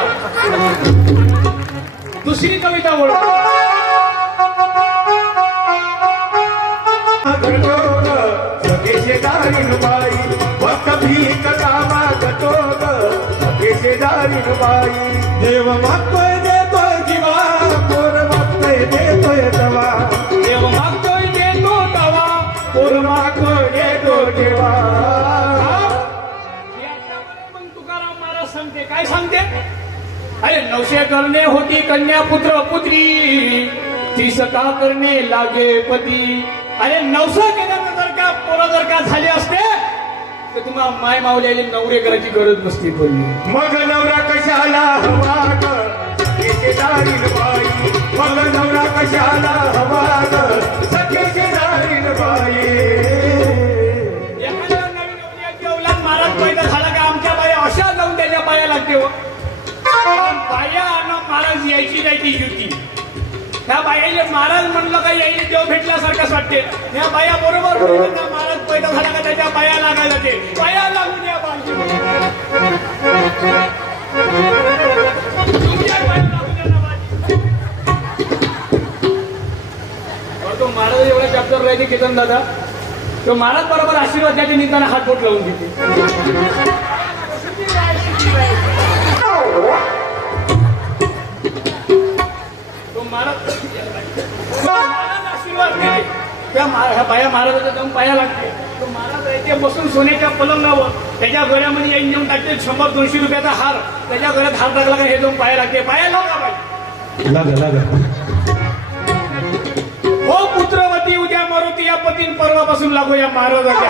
दुसरी कविता बोल. शेजारीन बाई वक्त भीक कामा गटोग शेजारीन बाई देव मागतोय देतोय जीवा पोर मागतोय देतोय दवा देव मागतोय देतो तवा, पोर मागतोय देतो देवा. याच्यामध्ये मग तुकाराम महाराज सांगते, काय सांगते? अरे 900 करणे होती कन्या पुत्र पुत्री, 30 का करणे लागे पती. अरे 900 केल्यानंतर का पोरं जर का झाले असते तर तुम्हाला माय मावल्याला नवरे करायची गरज नसती पडली. मग नवरा कशाला हवा ग शेजारीन बाई मग नवरा कशाला हवा ग सखे शेजारीन बाई. एखाद्या नवीन नवऱ्याची औलाद महाराज पैदा झाला का आमच्या बाया अशा जाऊन त्याच्या बाया लागते हो. बाया आणि महाराज यायची नाही ती युती. त्या बायाला महाराज म्हणलं का यायला देव भेटल्यासारखंच वाटते. या बाया बरोबर महाराज पैदा झाला का त्याच्या बाया लागायला ते बाया लागून या तो महाराज एवढा चॅप्टर राहिले केतन दादा, तो महाराज बरोबर आशीर्वादाच्या निमित्ताने हात बोट लावून घेते. आशीर्वाद घेते त्या बाया महाराजाचा जाऊन पाया लागते. तो महाराज आहे ते बसून सोन्याच्या पलंगावर त्याच्या घरामध्ये येऊन नेऊन टाकते 100-200 रुपयाचा हार त्याच्या घरात हार टाकला का हे जाऊन पाया लागते. पाया लागा बाई हो पुत्रवती उद्या मारुती या पतीन परवापासून लागू या महाराजाच्या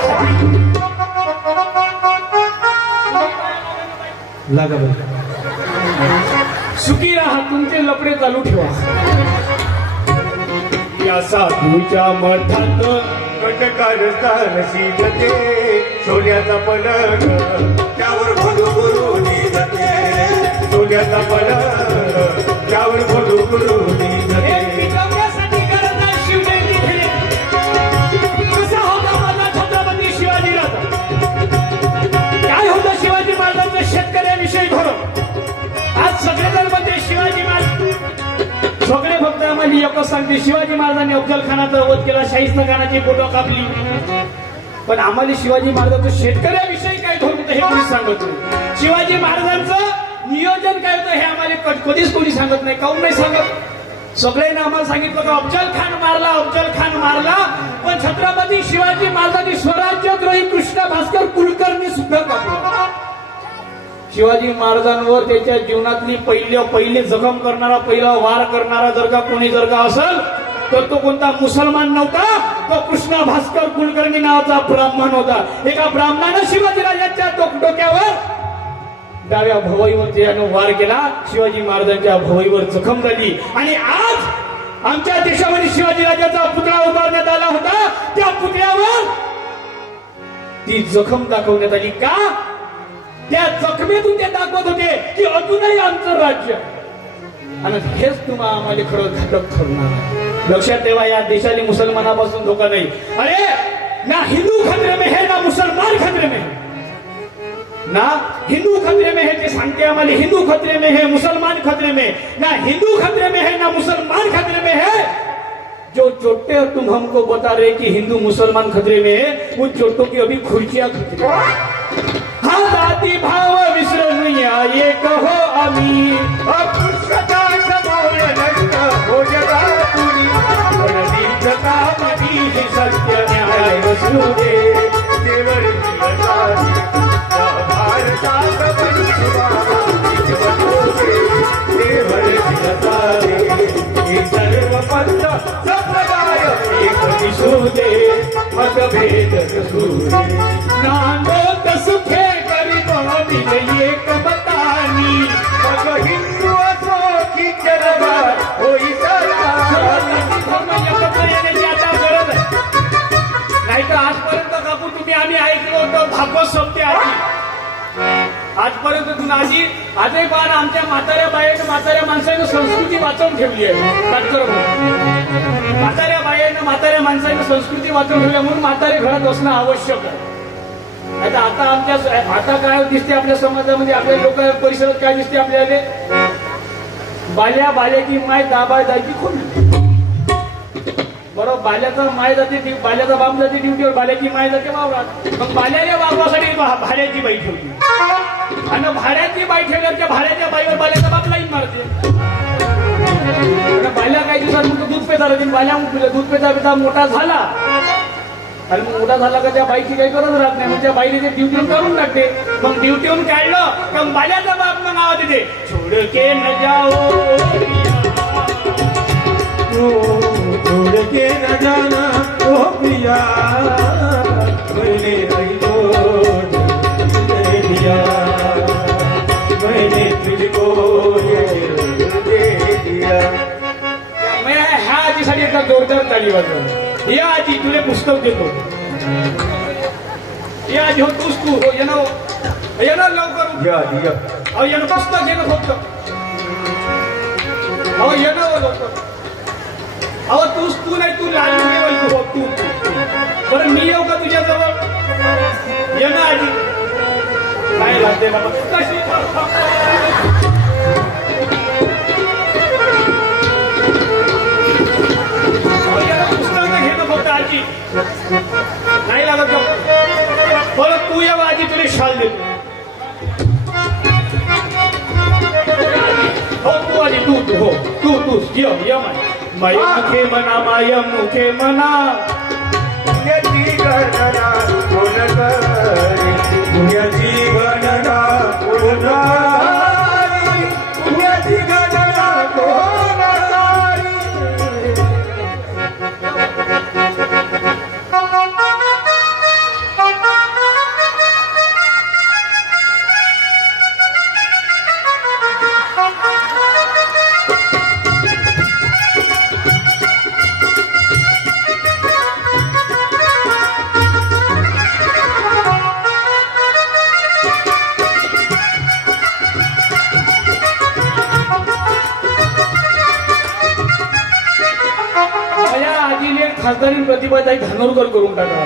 सुखी राहा, तुमचे लपडे चालू ठेवा. या साधूच्या मठात कटकारस्थान शिजते सोन्याचा पलंग त्यावर भोलू गुरु निजते सोन्याचा पलंग त्यावर भोलू गुरु हे निजते. पिकवण्यासाठी गरज आहे शिवनेरी खेळ. कसा होता माझा छत्रपती शिवाजी राजा? काय होतं शिवाजी महाराजांचं शेतकऱ्याविषयी धोरण? आज सगळेजण म्हणते शिवाजी महाराज, सगळे भक्त आम्हाला एकच सांगते शिवाजी महाराजांनी अफजल खानाचा वध केला, शाहिस्ता खानाची फोटो कापली. पण आम्हाला शिवाजी महाराजांचं शेतकऱ्याविषयी काय धोरण होतं हे कोणी सांगत नाही. शिवाजी महाराजांचं नियोजन काय होतं हे आम्हाला कधीच कोणी सांगत नाही. काऊन नाही सांगत? सगळ्यांना आम्हाला सांगितलं का अफजल खान मारला, पण छत्रपती शिवाजी महाराजांनी स्वराज्यद्रोही कृष्ण भास्कर कुलकर्णी सुद्धा कापला. शिवाजी महाराजांवर त्याच्या जीवनातली पहिले जखम करणारा, पहिला वार करणारा जर का असेल तर तो कोणता मुसलमान नव्हता, तो कृष्ण भास्कर कुलकर्णी नावाचा ब्राह्मण होता. एका ब्राह्मणानं शिवाजीराजांच्या डोक्यावर डाव्या भवईवर त्यानं वार केला, शिवाजी महाराजांच्या भवईवर जखम झाली. आणि आज आमच्या देशामध्ये शिवाजीराजाचा पुतळा उभारण्यात आला होता, त्या पुतळ्यावर ती जखम दाखवण्यात आली. का? त्या जखमेतून ते दाखवत होते की अजूनही आमचं राज्य. आणि हेच तुम्हाला आम्हाला खरं घातक ठरणार आहे. लक्षात ठेवा, या देशाने मुसलमानापासून धोका नाही. अरे ना हिंदू खतरे में है ना मुसलमान खतरे में है. ना हिंदू खतरे में है ते सांगते आम्हाला, हिंदू खतरे में है मुसलमान खतरे में, ना हिंदू खतरे में है ना मुसलमान खतरे में है. जो चोटे तुम हमको बता रहे कि हिंदू मुसलमान खतरे में है, उन चोटों की अभी खुर्चियां खतरे में. हा जाती भाव विसरून या ये कहो आम्ही अपुष्कता समोर नष्ट हो जगा पुरी जगामध्ये हे सत्य न्याय वसू दे. देवर भारतात देवर हे सर्व पंथ संप्रदाय एक दिसू दे, मतभेद नसू दे. नांदोत सुखे करीत आम्ही एक मतानी, मग हिंदू असो की जरगा होई नाही तर आजपर्यंत काकू तुम्ही आम्ही ऐकलो होतं भागवत संपते आधी. आजपर्यंत तुम्ही आजही पाहा आमच्या म्हाताऱ्या बाहेर म्हाताऱ्या माणसानं संस्कृती वाचवून ठेवली आहे. डॉक्टर म्हाताऱ्या बायांना म्हाताऱ्या माणसानं संस्कृती वाचवून ठेवली म्हणून म्हातारे घरात असणं आवश्यक आहे. आता काय दिसते आपल्या समाजामध्ये, आपल्या लोक परिसरात काय दिसते आपल्याला, बाल्याची माय दाबा जायची खूप बरोबर. बाल्याचा बाप जाते ड्युटीवर, बाल्याची माय जाते वावरात. मग बाल्याच्या वावरासाठी भाड्याची बाई ठेवली आणि भाड्याची बाई ठेवल्यावर त्या भाड्याच्या बाईवर बाल्याचा बाप लाईन मारते. बाल्या काही दिवसात मग दूध पेता राहते. बाल्या दूध पेता मोठा झाला आणि मग मोठा झाला का त्या बाईची काही गरज राहत नाही. मग त्या बाईने ते ड्युटीवर काढून टाकते. मग ड्युटीवरून काढलं मग बाल्याचा बाप मग आवाज येते, छोड के न जाओ छोड़ के न जाना ओ प्रिया, मैंने नहीं दिया, मैंने तुझको ये दिल दे दिया. मैं ह्या आजीसाठी एकदा जोरदार ताली वाजवा. या आजी तुले पुस्तक देतो. या आजी हो तू हो येणार लवकर. अहो येणं पुस्तक येणं फक्त. अहो येणं हो लवकर. अहो तू नाही, तू लाल तू हो तू. बरं मी येऊ का तुझ्या जवळ? येणं आजी काय लागते बाबा कशी फक्त आजी नाही लागत. परत तू येऊ आजी तुला शाल देतो. हो तू आजी तू हो तू ये माय मुखे म्हणा, माय मुखे म्हणा. पुण्याची गणना कोण करी, पुण्याची गणना कोण करी, पुण्याची गणना कोण करी. खासदारी प्रतिभाताई धानोरकर करून टाकावा.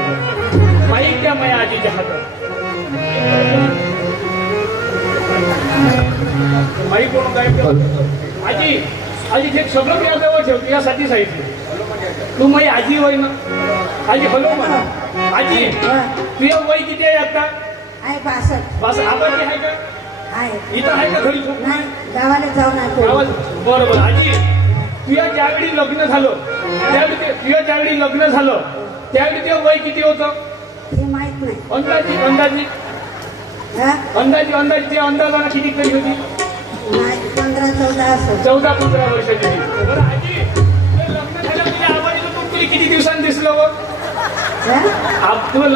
माईक द्या माझ्या आजीच्या हातात. माईक कोण काय आजी ते सगळं या जवळ ठेवतो. यासाठी सांगितलं तू माझी आजी होय ना. आजी हॅलो म्हणा. आजी तुझ्या वय किती आहे आता? आहे 62. आबाजी आहे का? आहे इथं आहे का घरी? नाही, गावाला जाऊन आलो. बरोबर. आजी तुझ्या ज्यावेळी लग्न झालं त्यावेळी ते वय किती होतं? हे माहित नाही. अंदाजी हा? ते अंदाजानं किती कधी होती? नाही, 15-14 असं. 14-15 वर्षाची होती. बरं आजी तुझं लग्न झालं तुझ्या आबाजीचं तोंड तुला किती दिवसांनी दिसलं व? तुझं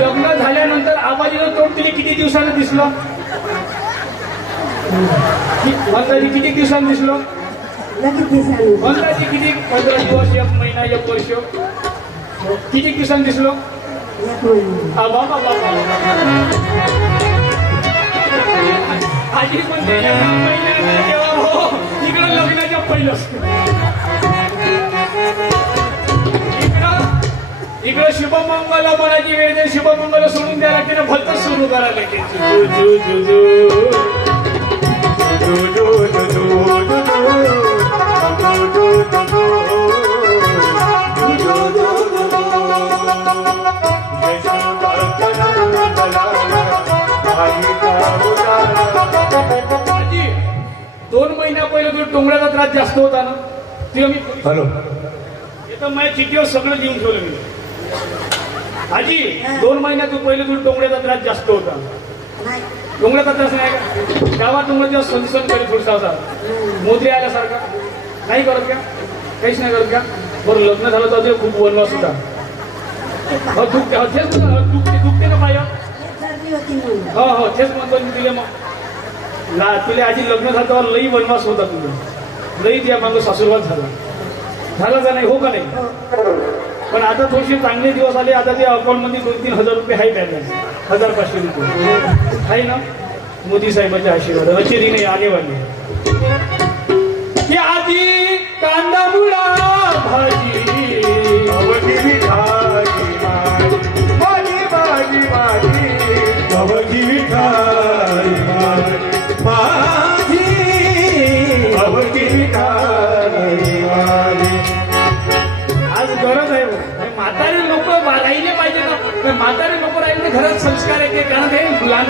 लग्न झाल्यानंतर आबाजीचं तोंड तुला किती दिवसानं दिसलं? अंदाजी किती दिवसांनी दिसलं? लगेच दिसायला. अंदाजे किती? 15 दिवस, 1 महिना, 1 वर्ष? किती दिवसांनी दिसलो? 1 महिना. बाबा आजी म्हणते इकडं लग्नाच्या पहिलं इकडं शुभमंगल म्हणायची वेळ शुभमंगल सोडून द्यायला की ना भलतच सुरू करायला आजी 2 महिन्या पहिले तुला टोंगळ्याचा त्रास जास्त होता ना. तुला मी हॅलो तर माझ्या चिठ्ठीवर सगळं लिहून ठेवलं मी. आजी 2 महिन्यात पहिले तुला टोंगळ्याचा त्रास जास्त होता. नाही. टोंगळ्याचा त्रास नाही का? गावात टोंगळ्या सनसन करी थोडसा होता मोत्री आल्यासारखा. नाही करत का? काहीच नाही करत का? बरं लग्न झालं तर खूप वनवास होता. दुखते ना पाय. सर्दी होती म्हणून. हो तेच म्हणतो मी तुला. मग तुला आजी लग्न झालं तर लई वनवास होता तुझा. लई त्या मागं सासूरवाद झाला का नाही? हो का नाही? पण आता थोडेसे चांगले दिवस आले. आता ते अकाउंटमध्ये 2-3 हजार रुपये आहे बॅलन्स. 1,000-500 रुपये आहे ना. मोदी साहेबांच्या आशीर्वाद अचिरी नाही आले वाले की आजी कांदा मुळा भाजी अवघी विठाई माझी माझी माझी अवघी विठाई माझी अवघी विठाई माझी. आज गरज आहे म्हातारे लोक राहिले पाहिजे ना म्हातारे लोक राहिले घरात संस्कार येते कारण ते लहान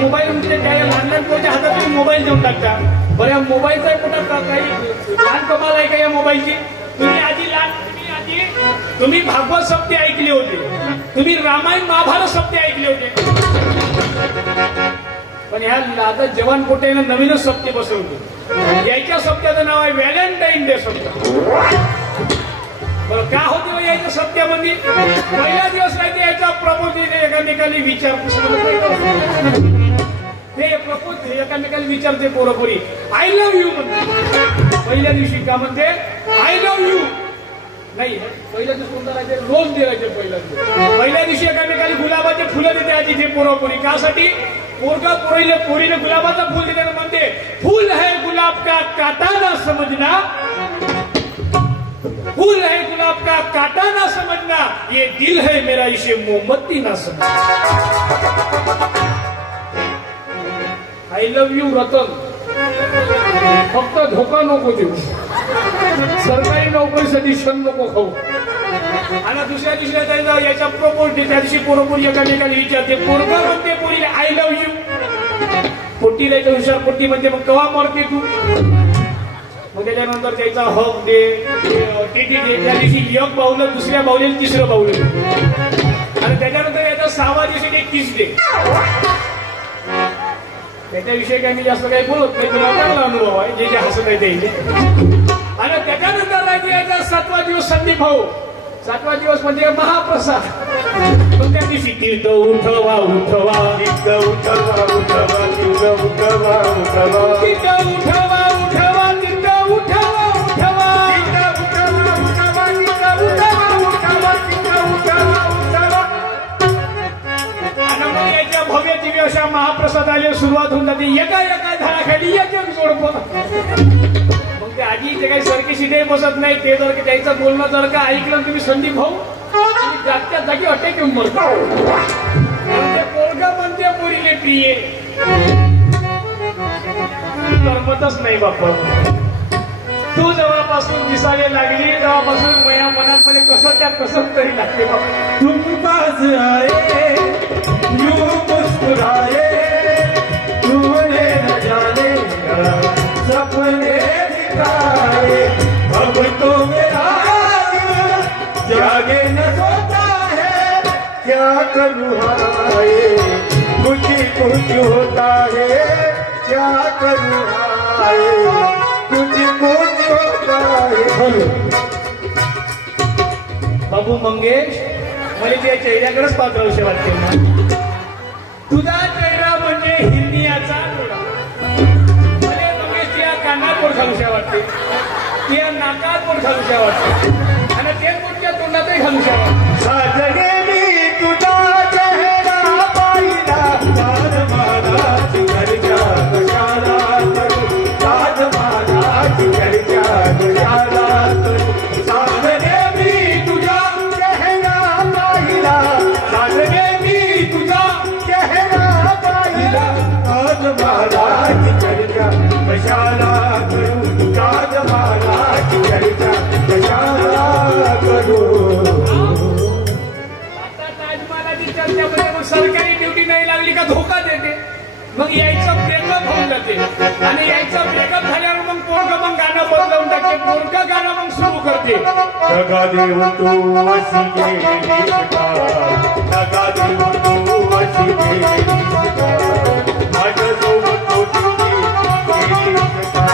मोबाईल म्हणजे त्या लहान पोरच्या हातात मोबाईल देऊन टाकता बरं या मोबाईलचा कुठं काही लहान कमाल आहे का या मोबाईलची तुम्ही भागवत सप्ते ऐकले होते तुम्ही रामायण महाभारत सप्ते ऐकले होते पण ह्या आता जवान पोट्यानं नवीनच सप्ते बसवले याच्या सप्त्याचं नाव आहे व्हॅलेंटाईन डे सप्ताह. बरं का होते यायच्या सप्त्यामध्ये पहिला दिवस राहते याचा प्रपोज एकामेकाला विचारपूस ते प्रपोज एकामेकाला विचारते पोरपोरी आय लव्ह यू म्हणते पहिल्या दिवशी का म्हणते आय लव्ह यू नाही पहिल्या दिवस कोणता राहते रोज द्यायचे पहिल्या दिवशी एकामेकाला गुलाबाचे फुलं देते आजी ते पोरपोरी कासाठी पोरगा पोरीने गुलाबाचं फुल देते म्हणते फूल है गुलाब का काटा ना समजना फूल है गुलाब का काटा ना समझना ये दिल है मेरा इसे मोमबत्ती ना समझना. आय लव्ह यू रतन फक्त धोका नको देऊ सरकारी नोकरीसाठी क्षण नको खाऊ आणि दुसऱ्या दिवशी याच्या प्रपोज त्या दिवशी पोरपोरी एकामेकाला विचारते पोरगा म्हणते पोरीला आय लव्ह यू पोटी राहायचं हुशार पोटी म्हणते मग कवा मरते तू मग त्याच्यानंतर त्याचा हक दे टीटी दे त्या दिवशी एक बाहुलं दुसऱ्या बाहुलेला तिसरं बाहुलं आणि त्याच्यानंतर याचा 6व्या दिवशी एक किस दे त्याच्याविषयी काही मी जास्त काही बोलत नाही तुला चांगला अनुभव आहे जे जे हसत आहे ते आणि त्याच्यानंतर राहते याचा 7वा दिवस संदीप भाऊ 7वा दिवस म्हणजे महाप्रसाद मग त्या दिवशी तीर्थ उठवा उठवा तीर्थ उठवा उठवा तीर्थ उठवा उठवा तीर्थ उठवा उठवा तीर्थ उठवा उठवा आणि मग याच्या भव्य दिव्य अशा महाप्रसादाला सुरुवात होऊन जाते एका झाडाखाली एक जोडपं मग ते आजी ते काही सरकीशी काही बसत नाही ते जर त्याचं बोलणं जर का ऐकलं तुम्ही संदीप भाऊ तुम्ही जागच्या जागी अटॅक येऊन मरतो ते पोरगा म्हणते पोरीले प्रिय करमतच नाही बाप्पा तू जेव्हापासून दिसायला लागली तेव्हापासून माझ्या मनात मध्ये कसं तरी लागते बाप्पा तुम पास आए यूं मुस्कुराए तूने न जाने क्या सपने दिखाए अब तो मेरा दिल जागे न सोता है क्या करूँ हाय कुछ कुछ होता है क्या करूँ हाय कुछ कुछ होता है. बाबू मंगेश मला त्या चेहऱ्याकडेच पात्रावशे वाटते ना तुझा चेहरा म्हणजे हिरनियाचा डोळा मला मंगेश त्या कानात पोट घालूशा वाटते त्या नाकात पोट घालूशा वाटते आणि ते पोटच्या तोंडातही घालूशा वाटते. साजगे मी तुझा चेहरा पाहिला आज मला घरच्या कशाला करू आज मला घरच्या कशाला करू साजगे मी तुझा चेहरा पाहिला साजगे मी तुझा चेहरा पाहिला आज मला घरच्या कशाला करू आज मला घरच्या कशाला करू. आता ताजमहालाची चर्चामध्ये मग सरकारी ड्युटी नाही लागली का धोका देते मग यायचं ब्रेकअप होऊन जाते आणि यायचं ब्रेकअप झाल्यावर मग पोरगं मग गाणं बदलवून टाकते पोरगं गाणं मग सुरू करते नका देव तू अशी गेलीस का नका देव तू अशी गेलीस का माझ्यासोबत होती गेलीस का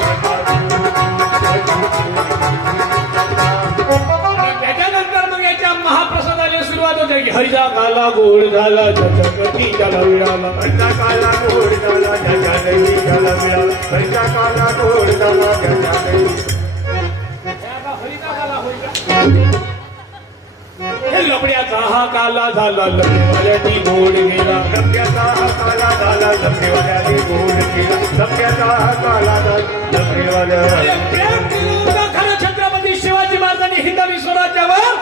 नका देव तू अशी गेलीस का. आणि त्याच्यानंतर मग याच्या महाप्रसादाला सुरुवात होते की हरिजा काला गोड झाला छत्रपती त्याला मिळाला पंचा काला गोड झाला ज्याच्या नैवी त्याला मिळाला पंचा काला गोड झाला ज्याच्या नैवी. हरिजा काला होईल का? हे लपड्याचा हा काला झाला लपडेवाल्यानी गोड गेला लपड्याचा हा काला झाला लपडेवाल्याने गोड केला लपड्याचा हा काला झाला लपडेवाल्या अरे प्रेम केलं होतं खरं छत्रपती शिवाजी महाराजांनी हिंदवी स्वराज्यावर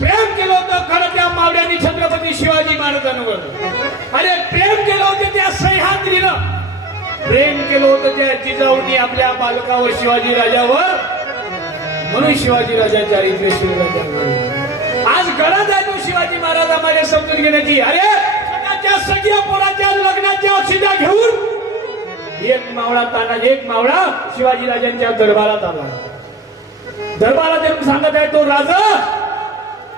प्रेम केलं होतं खरं त्या मावड्यांनी छत्रपती शिवाजी महाराजांवर अरे प्रेम केलं होतं त्या सह्याद्रीनं प्रेम केलं होतं त्या जिजाऊनी आपल्या बालकावर शिवाजी राजावर म्हणून शिवाजी राजा चारित्र्यशील राजावर आज गरज आहे तो शिवाजी महाराज आम्हाला समजून घेण्याची अरे स्वतःच्या सगळ्या पोराच्या लग्नाच्या अक्षिता घेऊन एक मावळा शिवाजी राजांच्या दरबारात आला दरबारात येऊन सांगत आहे तो राजा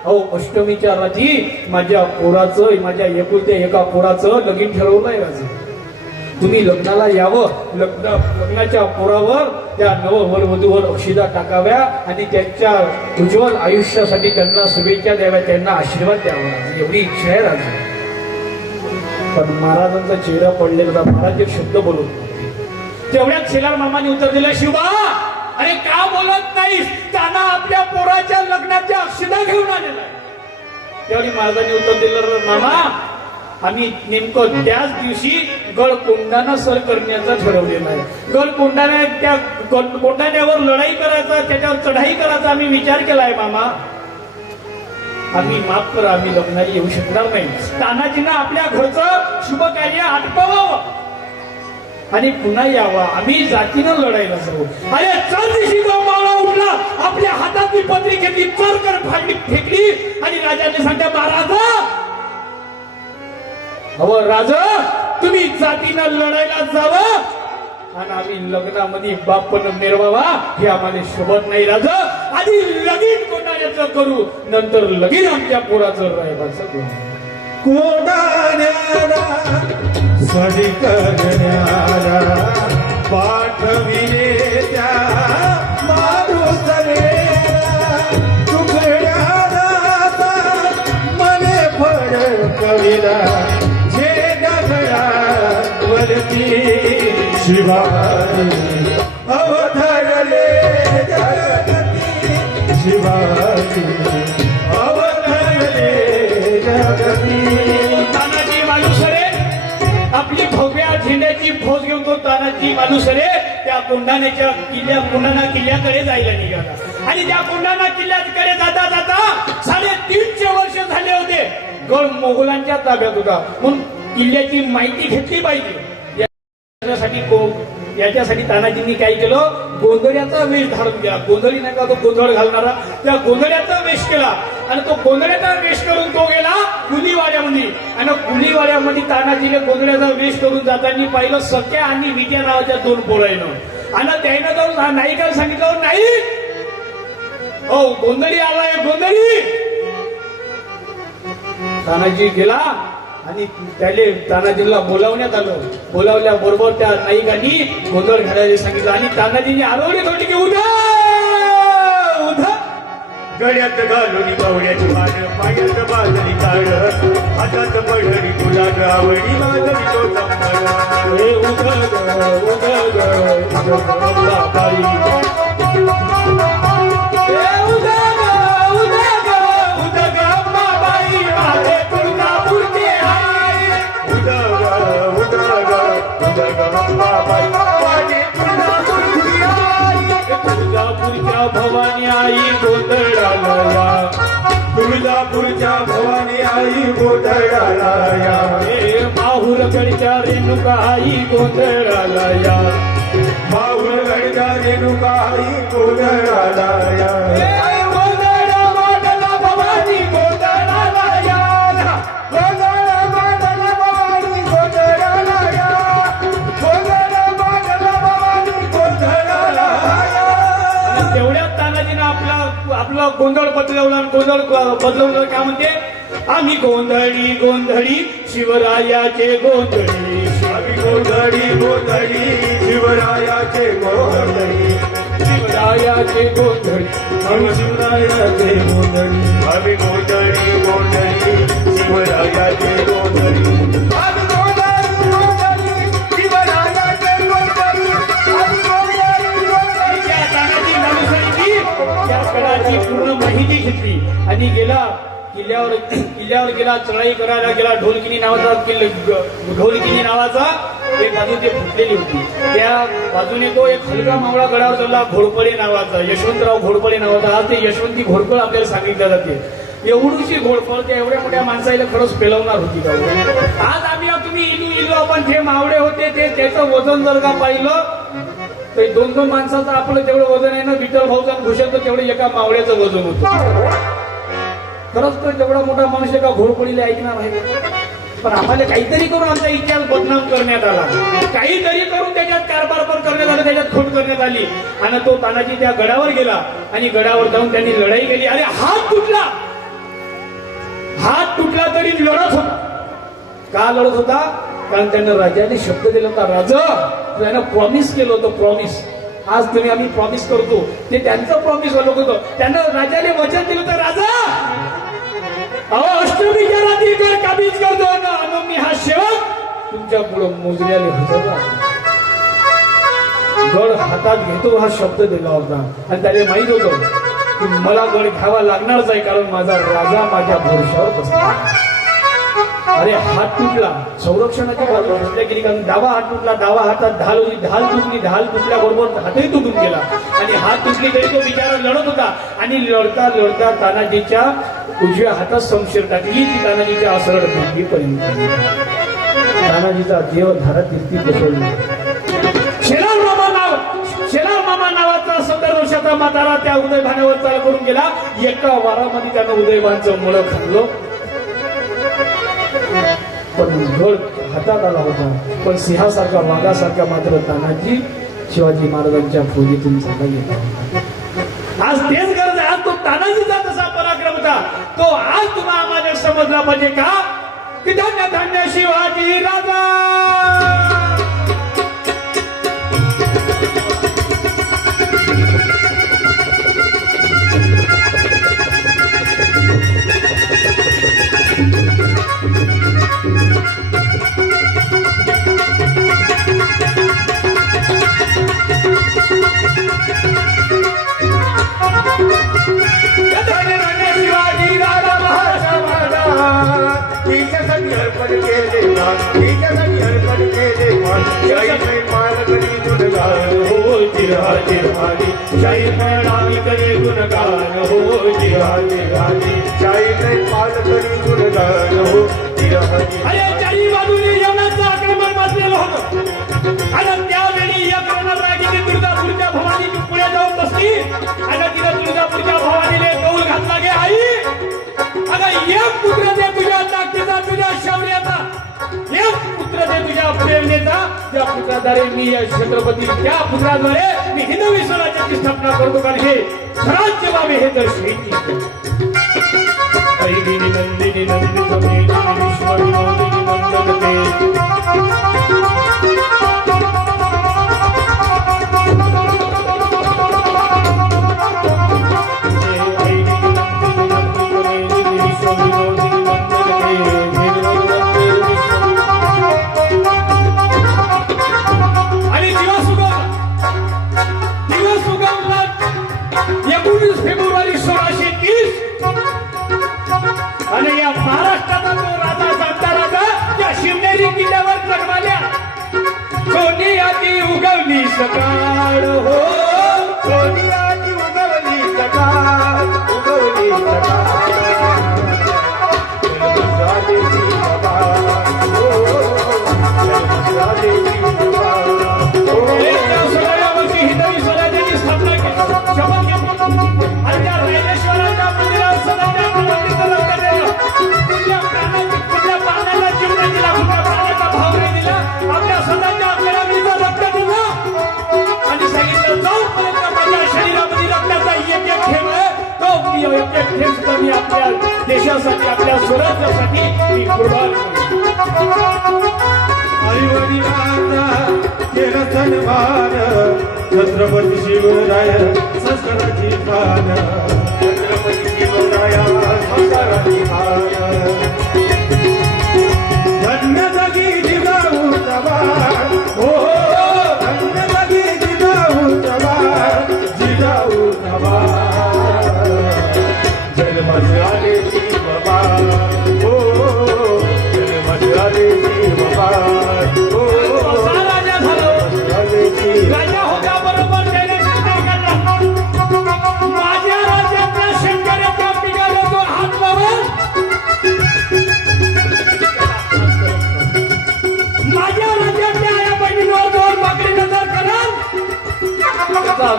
अहो अष्टमीच्या रात्री माझ्या पोराचं माझ्या एकुलत्या एका पोराचं लगीन ठरवलंय राजा तुम्ही लग्नाला यावं लग्नाच्या पोरावर त्या नववधूवर अक्षिदा टाकाव्या आणि त्यांच्या उज्ज्वल आयुष्यासाठी त्यांना शुभेच्छा द्याव्या त्यांना आशीर्वाद द्यावा एवढी इच्छा आहे राजा पण महाराजांचा चेहरा पडलेला होता महाराज एक शब्द बोलत नव्हते तेवढ्यात शेलार मामाने उत्तर दिलं शिवा अरे का बोलत नाहीस त्यांना आपल्या पोराच्या लग्नाच्या अक्षिदा घेऊन आलेला आहे त्यावेळी महाराजांनी उत्तर दिलं मामा आम्ही नेमकं त्याच दिवशी गडकोंडाणा सर करण्याचा ठरवलेला आहे गडकोंडाणा त्या कोंडाण्यावर लढाई करायचा त्याच्यावर चढाई करायचा आम्ही विचार केलाय मामा आम्ही माफ करा आम्ही लग्नाला येऊ शकणार नाही तानाजीनं आपल्या घरचं शुभ कार्य आटपावावं आणि पुन्हा यावा आम्ही जातीनं लढायला जाऊ अरे चल दिवशी मावळा उठला आपल्या हातातली पत्री घेतली चरकर फाडली फेकली आणि राजाने सांगता महाराजा अहो राजा तुम्ही जातीनं लढायला जावं आणि आम्ही लग्नामध्ये बापन मिरवावा हे आम्हाला शोभत नाही राजा आधी लगीन कोणाचं करू नंतर लगीन आमच्या पोराचं राहिवाचं करू कोणाऱ्याला सडी करण्याला पाठविले त्या मारुसरेला तुकड्याला मने फडकविला जे दगडावरती शिवाजी अवतरले जगती शिवाजी अवतरले जगती तानाजी मालुसरे आपली भव्या झेंड्याची फौज घेऊन तो तानाजी मालुसरे त्या कोंढाण्याच्या कोंढाणा किल्ल्याकडे जायला निघाला आणि त्या कोंढाणा किल्ल्याकडे जाता जाता 350 वर्ष झाले होते गड मोगलांच्या ताब्यात होता म्हणून किल्ल्याची माहिती घेतली पाहिजे याच्यासाठी तानाजींनी काय केलं गोंधळ्याचा वेश धारण केला गोंधळी नाही का तो गोंधळ घालणारा त्या गोंधळ्याचा वेश केला आणि तो गोंधळ्याचा वेश करून तो गेला कुलीवाड्यामध्ये आणि कुलीवाड्यामध्ये तानाजीने गोंधळ्याचा वेश करून जाताना पाहिलं सख्या आणि विद्या नावाच्या 2 पोरायनं आणि त्यानं जाऊन नायिकाला सांगितलं नाही हो गोंधळी आलाय गोंधळी तानाजी गेला आणि त्याले तानाजीला बोलावण्यात आलं बोलावल्याबरोबर त्या नायिकांनी गोंधळ घालायला सांगितलं आणि तानाजीने आरवली थोडी की उधा उधा गड्यात घालून बावड्याची मान पायात बाजरी काढ हातात पडली तुला गावडी बाजरी तो संपला हे उधग बाई तुळजापूरच्या भवानी आई गोंधळाला तुळजापूरच्या भवानी आई गोंधळाला या हे माहूरगडच्या रेणुका आई गोंधळाला या माहूरगडच्या रेणुका आई गोंधळाला या भवानी गोंधळाला या तेवढ्यात तानाजीनं आपला गोंधळ बदलवला बदलवलं काय म्हणते आम्ही गोंधळी गोंधळी शिवरायाचे गोंधळी आम्ही गोंधळी गोंधळी शिवरायाचे गोंधळी शिवरायाचे गोंधळी आम्ही शिवरायाचे गोंधळी आम्ही गोंधळी गोंधळी शिवरायाचे गोंधळी आम्ही गोंधळी गोंधळी शिवरायाचे गोंधळी आम्ही गोंधळी गोंधळी त्या तानाजी मालुसरेंनी त्या कडाची पूर्ण माहिती घेतली आणि गेला किल्ल्यावर गेला, चढाई करायला गेला. ढोलकिनी नावाचा एक बाजू ते फुटलेली होती. त्या बाजूने तो एक हलका मावळा गडावर चढला, घोडपळे नावाचा, यशवंतराव घोडपळे नावाचा. आज ते यशवंती घोडपळ आपल्याला सांगितलं जाते. एवढीशी घोडपळ त्या एवढ्या मोठ्या माणसाला खरंच पेलवणार होती का? आज आम्ही तुम्ही इलू आपण जे मावळे होते ते त्याचं वजन जर का पाहिलं तर 2-2 माणसाचं आपलं तेवढं वजन आहे ना. विठ्ठल भाऊचा घुशाचं तेवढं एका मावळ्याचं वजन होतं. खरंच तर तेवढा मोठा माणूस एका घोडपळीला ऐकणार आहे. पण आम्हाला काहीतरी करून आमचा इतिहास बदनाम करण्यात आला, काहीतरी करून त्याच्यात कारभार करण्यात आला, त्याच्यात खोट करण्यात आली. आणि तो तानाजी त्या गडावर गेला आणि गडावर जाऊन त्यांनी लढाई केली. अरे हात तुटला तरी लढत होता. का लढत होता? कारण त्यांना राजाने शब्द दिला होता. राजा त्यांना प्रॉमिस केलं होतं. प्रॉमिस आज तुम्ही आम्ही प्रॉमिस करतो ते त्यांचं प्रॉमिस होतं. त्यांना राजाने वचन दिलं होतं. राजा अष्टमीच्या रात्री कर काबीज करतो ना आणि मी हा सेवक तुमच्या पुढे मोजल्याने हजर गड हातात घेतो हा शब्द दिला होता. आणि त्याला माहित होतं की मला गड घ्यावा लागणारच आहे, कारण माझा राजा माझ्या भरोशावर बसला. अरे हात तुटला, संरक्षणाची बाजू घेतल्या गेली. कारण डावा हात तुटला, डावा हातात ढाल होती, ढाल तुटल्याबरोबर हातही तुटून गेला. आणि हात तुटली तरी तो बिचारा लढत होता. आणि लढता लढता तानाजीच्या उजव्या हातात शमशीर टाकली. ती तानाजीच्या असरड पर्यंत तानाजीचा देव धारात तिरती बसवली. शेलार मामा नावाचा 17 वर्षाचा म्हातारा त्या उदयभानावर चाल करून गेला. एका वारामध्ये त्यानं उदयभानचं मुळं खाल्लं. पण गड हातात आला होता. पण सिंहासारखा वाघासारखा मात्र तानाजी शिवाजी महाराजांच्या फौजीतून झाला गेला होता. आज तेच गरज आहे. आज तो तानाजीचा तसा पराक्रम होता. तो आज तुम्हाला आम्हाला समजला पाहिजे का की धन्य धन्य शिवाजी राजा. शाही प्रणामी करे गुणगान हो जिहाजी हाजी. शाही पाल करी गुणगान हो जिहाजी. अरे चारी बाजूने यवनाचं आक्रमण वाचलेलं होतं. आणि त्यावेळी या रणरागिरी तुळजापूरच्या भवानी पुढे जाऊन बसली. आणि तिने तुळजापूरच्या भवानीने कौल घातला गे आई, अगं एक पुत्र दे तुझ्या ताकदीचा, तुझ्या शौर्याचा, एक पुत्र दे तुझ्या प्रेरणेचा. त्या पुत्राद्वारे मी या छत्रपती, त्या पुत्राद्वारे मी हिंदवी स्वराज्याची स्थापना करतो. कारण हे स्वराज्य व्हावे हे तर शेती. नंदिनी नंदिनी विश्व विनोदिनी नंदनते. आणि या महाराष्ट्राचा तो राजा जाणता राजा त्या शिवनेरी किल्ल्यावर जन्माल्या. सोनियाची उगवली सकाळ हो, सोनियाची उगवली सकाळ, उगवली सकाळ. राजेची बाबा हो, राजेची बाबा हो. हिंदवी स्वराज्याची स्थापना केली, शपथ घेतली. आणि त्या रायरेश्वराच्या मंदिरावर सदाच्या कुठल्या प्राण्याला जीव नाही दिला, कुठल्या प्राण्याचा भाव नाही दिला. आपल्या स्वतःच्या आपल्याला वीजा रक्त दिलं आणि सांगितलं जोपर्यंत माझ्या शरीरामध्ये रक्ताचा एक एक थेंब आहे तो एक एक थेंब सुद्धा मी आपल्या देशासाठी, आपल्या स्वराज्यासाठी मी कुर्बान करू. आईवडिलांचा केला सन्मान, छत्रपती शिवराय संस्काराची पान. छत्रपती शिवराय संस्काराची पान. धन्य जगी जिजाऊ जवान हो, धन्य जगी जिजाऊ जवान, जिजाऊ जवान. जन्म झाले ती बाबा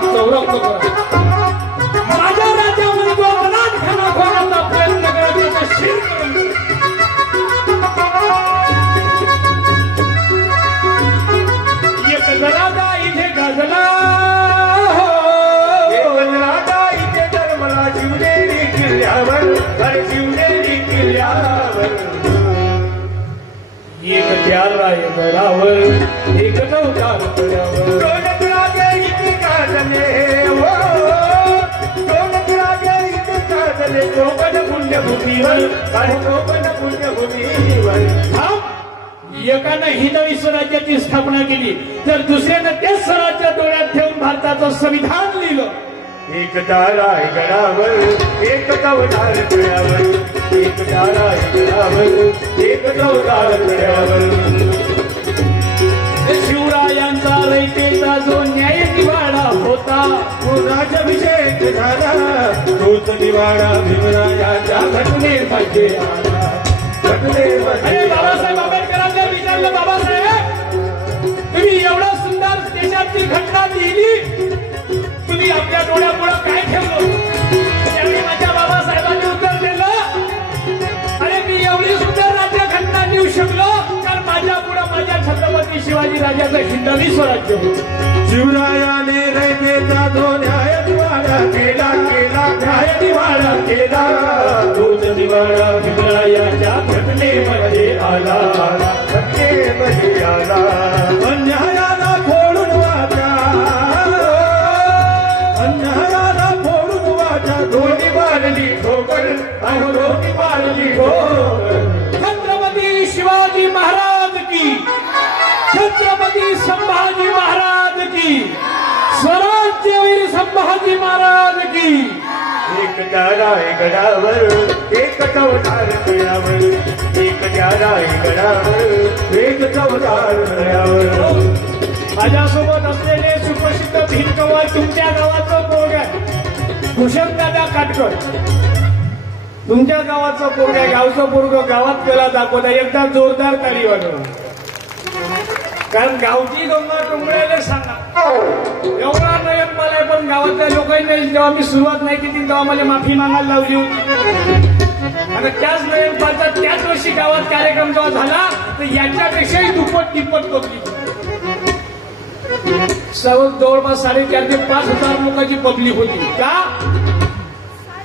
चौरंग करा. माझ्या राज्यामध्ये जो अनाथखाना खोदण्याचा प्रयत्न करा त्याचं शीर करून घे. एक जरादा इथे गाजला हो. राधा इथे जन्मला शिवनेरी किल्ल्यावर अरे शिवनेरी किल्ल्यावर एक त्याला गडावर एक नवकार गडावर डोलत रागे इथे काढले हो डोलत रागे इथे काढले कोकण पुण्यभूमीवर अरे कोकण पुण्यभूमीवर एकानं हिंदवी स्वराज्याची स्थापना केली तर दुसऱ्यानं तेच स्वराज्य डोळ्यात ठेवून भारताचं संविधान लिहिलं. एक तारा गडावर एक चौदार गडावर एक तारा गडावर एक चौदार गडावर शिवरायांचा रयतेचा जो न्याय निवाडा होता राज्याभिषेक झाला तोच दिवाळा भीमराजाच्या घटनेमध्ये आला अरे बाबासाहेब आंबेडकरांना विचारलं बाबासाहेब तुम्ही एवढं सुंदर देशाची घटना लिहिली तुम्ही आपल्या डोळ्यापुढं काय ठेवलं. त्यावेळी माझ्या बाबासाहेबांनी उत्तर दिलं अरे मी एवढी सुंदर राज्यघटना लिहू शकलो तर माझ्या पुढं माझ्या छत्रपती शिवाजी राजाचं हिंदवी स्वराज्य होतं. शिवरायाने रयतेचा जो न्याय निवाडा केला केला न्याय निवाडा केला तोच निवाडा भीमरायाच्या घटनेमध्ये आला घटनेमध्ये आला. अन्यायाला फोडून वाचा अन्यायाला फोडून वाचा दोन्ही बाजली ठोकर अहो दोन्ही बाजली ठोकर. छत्रपती शिवाजी महाराज की छत्रपती संभाजी महाराज की स्वराज्यवीर संभाजी महाराज की. एक तारा गडावर एक चौदार गडावर एक तारा गडावर एक चौदार गडावर. माझ्यासोबत असलेले सुप्रसिद्ध भीमकवाय तुमच्या गावाचं पोरग आहे भूषणदादा काटकर. तुमच्या गावाचं पोरग आहे गावचं पोरग गावात कला दाखवता एकदा जोरदार ताली वाजवा. कारण गावची गंगा टोंगळ्याला सांगा एवढा नयन मला पण गावातल्या लोकांनी जेव्हा मी सुरुवात नाही केली तेव्हा मला माफी मागायला लावली होती. आणि त्याच नयनपालचा त्याच वर्षी गावात कार्यक्रम जेव्हा झाला तर याच्यापेक्षाही दुप्पट तिप्पट पब्लिक सर्व जवळपास 4,500 ते 5,000 लोकांची पब्लिक होती. का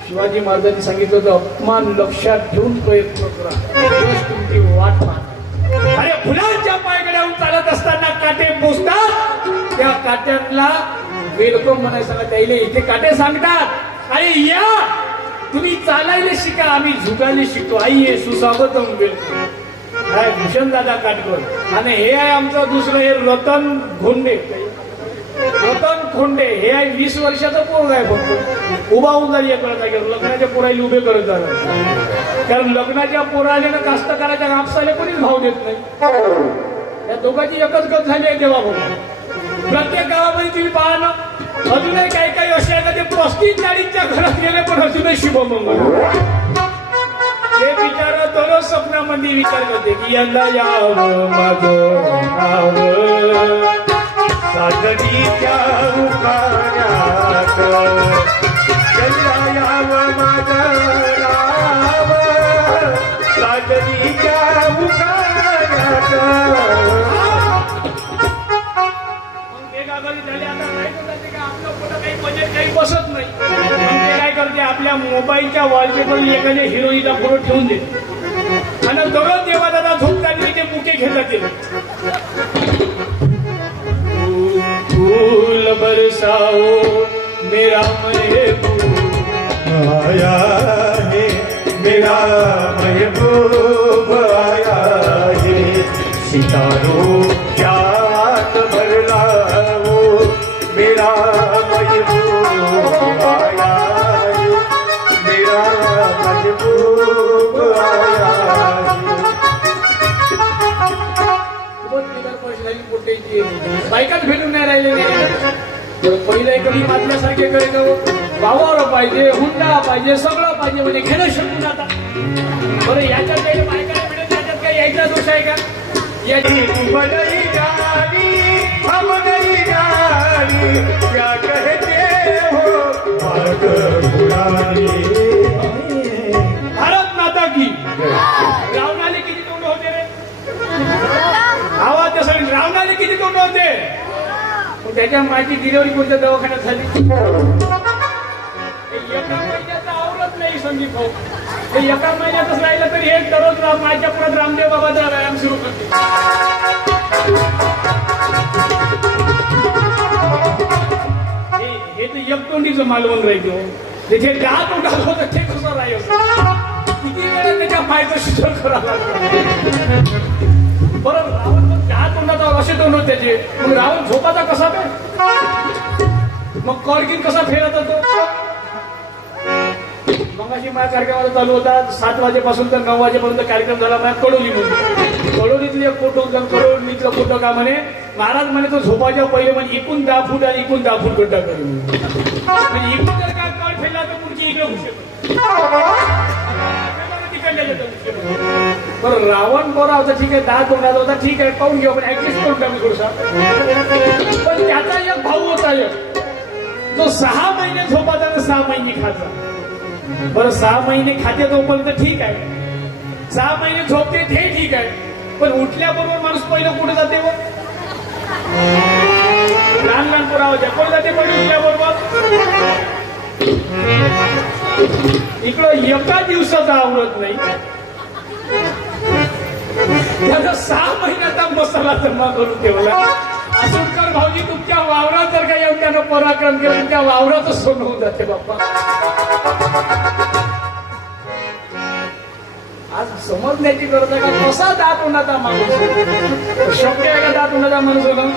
शिवाजी महाराजांनी सांगितलं होतं अपमान लक्षात घेऊन प्रयत्न करा दिवस तुमची वाट पाहता. अरे फुलांच्या पायगड्याहून चालत असताना काटे पोचतात त्या काट्यांना वेलकम म्हणायला सांगा त्याला इथे काटे सांगतात अरे या तुम्ही चालायला शिका आम्ही झुकायला शिकतो आई ये सुस्वागतम वेलकम. हाय भूषणदादा काटकर आणि हे आहे आमचं दुसरं हे रतन खोंडे. रतन खोंडे हे आहे 20 वर्षाचं पोरग आहे फक्त उभा होऊन जाईल एका जागेवर लग्नाच्या पोराला उभे करत झालं कारण लग्नाच्या पोराला कास्तकाराच्या कापसाला कोणीच भाव देत नाही. या दोघांची एकच गत झाली आहे तेव्हा बघा. प्रत्येक गावामध्ये तुम्ही पाहा ना अजूनही काही काही असे आहे का ते 35-40च्या घरात गेले पण अजूनही शुभमंगल ते विचार दररोज स्वप्नामध्ये विचार करते की यंदा यावं माझं गावं साजनीच्या उखाण्यात चंद्रायाव माझं नाव साजनीच्या उखाण्यात. काही बसत नाही ते काय करते आपल्या मोबाईलच्या वॉलपेपरला एखाद्या हिरोईनचा फोटो ठेवून देते आणि दररोज जेव्हा दादा झोपताना ते मुके घेतात फूल बरसाओ मेरा महबूब आया है मेरा महबूब आया है सितारों क्या भर लाओ मेरा महबूब आया है मेरा महबूब आया है. बायकाच भेटून नाही राहिले पहिलं कधी मातल्यासारखे करायचं वावर पाहिजे हुंडा पाहिजे सगळं पाहिजे म्हणजे घेणं शकून आता बरं याच्यात काही बायकाला भेटत याच्यात काही यायचा दोष आहे का बड़ी गाड़ी हम नहीं गाड़ी क्या कहते मग त्याच्या माची डिलिव्हरी कोणत्या दवाखान्यात झाली? एका महिन्याचा आवरत नाही संदीप भाऊ. ते एका महिन्यातच राहिलं तरी हे दररोज माझ्या पुढे रामदेव बाबाचा व्यायाम सुरू करते. हे तर एकतोंडीचं मालवण राहिलं. त्याचे दात उठाल होतं ते कसं राहिलं? किती वेळा त्याच्या पायचं शिक्षण करावं लागलं. बरं रावण मग दहा तोंडाचा असे तोंड होते त्याचे. मग रावण झोपाचा कसा काय? मग कॉर्किन कसा फेरत होतो? मगाशी माझ्या कार्यक्रमाला चालू होता 7 वाजेपासून तर 9 वाजेपर्यंत कार्यक्रम झाला. माझ्या कडोलीमध्ये कडोलीतले एक फोटो कडोलीतलं फोटो का म्हणे महाराज म्हणे तो झोपाच्या पहिले म्हणजे एकूण 10 फूट आणि एकूण 10 फूट गड्डा करू म्हणजे एकूण जर का कळ फेरला तर पुढची इकडे घुसेल. बरं रावण बरा होता ठीक आहे 10 तोंडाचा होता ठीक आहे पाहून घेऊ आपण ऍडजस्ट करून टाकू थोडसा. पण त्याचा एक भाऊ होता एक तो 6 महिने झोपाचा आणि 6 महिने खायचा. बरं 6 महिने खाते तोपर्यंत ठीक आहे 6 महिने झोपते ते ठीक आहे. पण उठल्याबरोबर माणूस पहिलं कुठे जाते व लहान लहान पुरावा कोण जाते पण उठल्याबरोबर इकडं एका दिवसाचा आवरत नाही. त्याचा 6 महिन्याचा मसाला जमा करून ठेवला. आसुरकर भाऊजी तुमच्या वावरात जर का येऊन त्यानं पराक्रम केला तुमच्या वावरातच सोनं होऊन जाते बाप्पा. आज समजण्याची गरज आहे का कसा दात उन्हाचा माणूस शक्य आहे का दात उन्हाचा माणूस होणं.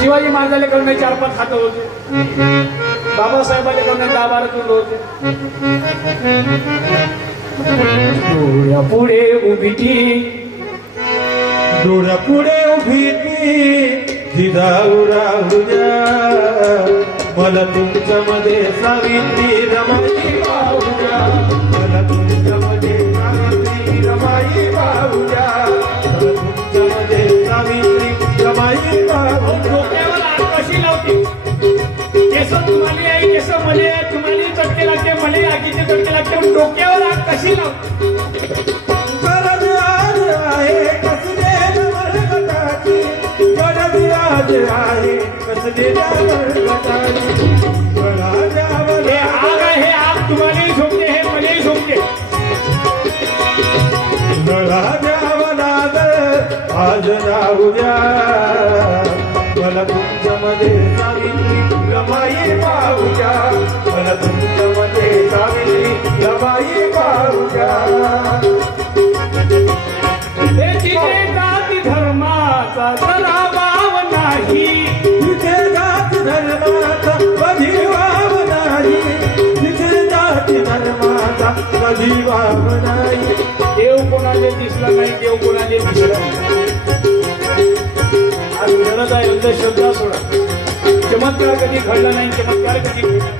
शिवाजी महाराजाला कडनं 4-5 हात होते. बाबासाहेबाला कडनं 10-12 तोंड होते. डोळ्या पुढे उभी ती डोळ्या पुढे उभी ती राहू राहू द्या मला तुमच्यामध्ये सावित्री रमाई पाहू द्या. मला तुमच्यामध्ये सावित्री रमाई पाहू द्या. मला तुमच्यामध्ये सावित्री रमाई पाहू द्या. डोक्यावर आग कशी लावते केस तुम्हाला आई केस मले तुम्हाला चटके लागते मले आगीचे चटके लागते पण डोक्यावर आग कशी लावते. गरज आज आहे कसलेल्या मरकटाची गरज आज आहे कसलेल्या मरकटाची हे आग आहे हे आग तुम्हालाही झोपते हे मलाही झोपते. गळा द्यावा लागल आज राहू द्या मला तुमच्यामध्ये सावित्री रमाई पाहू द्या. मला तुमच्यामध्ये सावित्री रमाई पाहू द्या. हे तिथे जाती धर्माचा जरा वाव नाही. तिथे जात धर्माचा कधी वाव नाही. तिथे जाती धर्माचा कधी वाव नाही. देव कोणाले दिसला नाही देव कोणाले दिसला नाही. आज गरज आहे अंधश्रद्धा सोडा. चमत्कार कधी घडला नाही चमत्कार कधी घडला.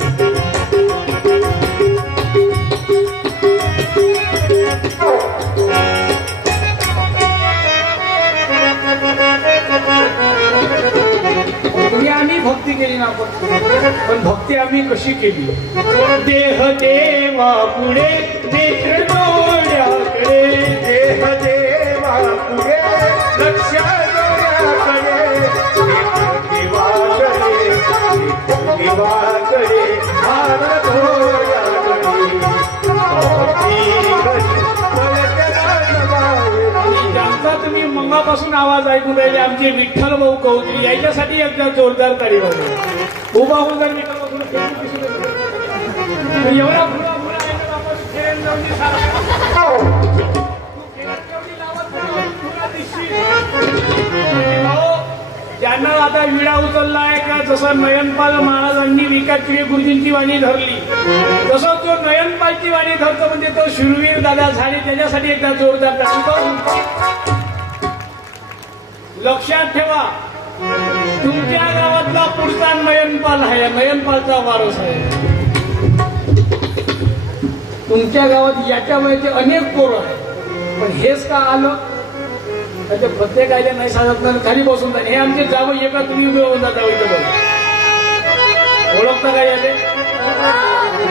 आम्ही भक्ती केली ना पण भक्ती आम्ही कशी केली. देह देवा पुढे नेत्र डोळ्याकडे देह देवा पुढे लक्ष डोळ्याकडे देवाकडे भारत ज्यांचा तुम्ही मंगापासून आवाज ऐकून राहिले आमचे विठ्ठल भाऊ कौत्री याच्यासाठी एकदा जोरदार तारी वाजवा. उभा होऊन जर विठ्ठल भाऊ एवढा फुला फुला फेरेन लावली ज्यांना आता विडा उचलला आहे का जसं नयनपाल महाराजांनी विकासप्रिय गुरुजींची वाणी धरली तसं तो नयनपालची वाणी धरतो म्हणजे तो शूरवीर दादा झाले त्याच्यासाठी एकदा जोरदार टाकतो. लक्षात ठेवा तुमच्या गावातला पुढचा नयनपाल आहे नयनपालचा वारस आहे. तुमच्या गावात याच्या वयाचे अनेक पोरं आहेत पण हेच का आलं म्हणजे प्रत्येक आयले नाही सांगत खाली बसून जाईल. हे आमचे जावं एका तुम्ही उभे होऊन जाता इथं बघ ओळखता का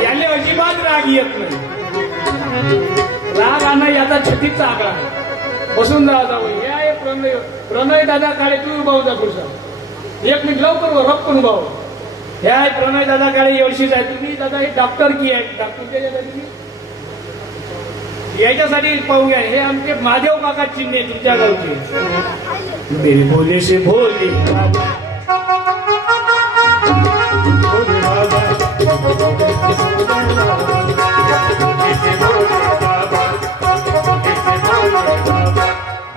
याले अजिबात राग येत नाही. राग आणा याचा छतीचा आकडा आहे. बसून जावा जावं हे आहे प्रणय प्रणय दादा काळे तू उभा होता पुढचा एक मिनिट लवकर रप्पन भाऊ हे आहे प्रणय दादा काळे एवढीच आहे तुम्ही दादा हे डॉक्टर की आहे डॉक्टर याच्यासाठी पाहूया हे आमचे महादेव काका चिन्हे तुमच्या गावचे मेरे भोले से भोले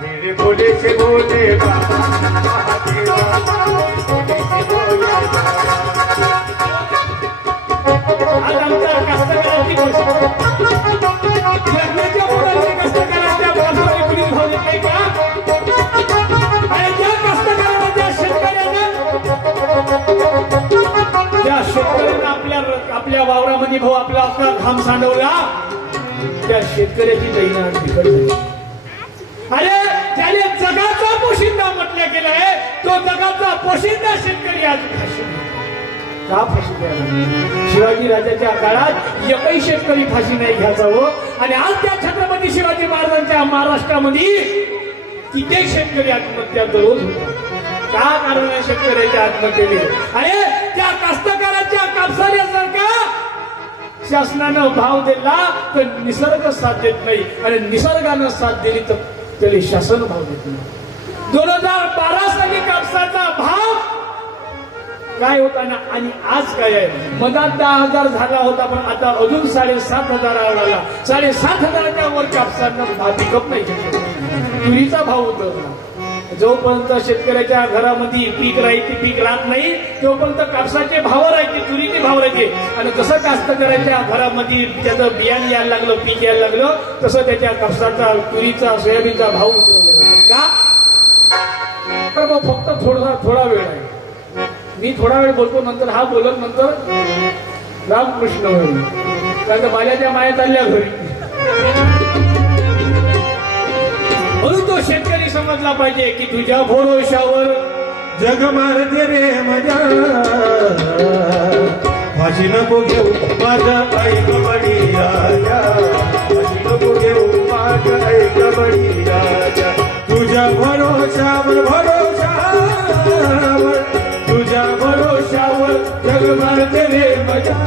मेरे भोले से भोले बाबा आज आमचा कास्तकाराची गोष्ट लग्नाच्या मुलांची कास्तकाराच्या बाजूने कुणी भाव देत नाही का आणि ज्या कास्तकाराला ज्या शेतकऱ्यांना आपल्या वावरामध्ये भाऊ आपला घाम सांडवला त्या शेतकऱ्याची दैना बिकट झाली अरे त्याने जगाचा पोशिंदा म्हटलं गेलं आहे तो जगाचा पोशिंदा शेतकरी आज फाशी का फाशी द्यायला शिवाजी राजाच्या काळात एकही शेतकरी फाशी नाही घ्यायचा हो आणि आज त्या छत्रपती शिवाजी महाराजांच्या महाराष्ट्रामध्ये कित्येक शेतकरी आत्महत्या दररोज होतात का कारण आहे शेतकऱ्याच्या आत्महत्येने अरे त्या कास्तकाराच्या कापसाऱ्यासारखा शासनानं भाव दिला तर निसर्ग साथ देत नाही आणि निसर्गानं साथ दिली तर त्याला शासन भाव देत नाही 2012 साली कापसाचा भाव काय होता ना आणि आज काय आहे मधात 10,000 झाला होता पण आता अजून 7,500 आला 7,500च्या वर कापसांना भाव पिकअप नाही तुरीचा भाव उतरला जोपर्यंत शेतकऱ्याच्या घरामध्ये पीक राहायचे पीक राहत नाही तोपर्यंत कापसाचे भाव राहायचे तुरीचे भाव राहायचे आणि जसं कास्तकऱ्याच्या घरामध्ये त्याचं बियाणे यायला लागलं पीक यायला लागलं तसं त्याच्या कापसाचा तुरीचा सोयाबीनचा भाव उतरवला का तर मग फक्त थोडा वेळ आहे मी थोडा वेळ बोलतो नंतर हा बोलत नंतर रामकृष्ण होईल कारण का बाल्याच्या माया चालल्या घरी म्हणून तो शेतकरी समजला पाहिजे की तुझ्या भरोशावर जग मारते रे मजा फाशी नको घेऊ माझा ऐक बडी राजा फाशी नको घेऊ माझा ऐक बडी राजा तुझ्या भरोशावर तुझ्या भरोशावर जग मारते रे मजा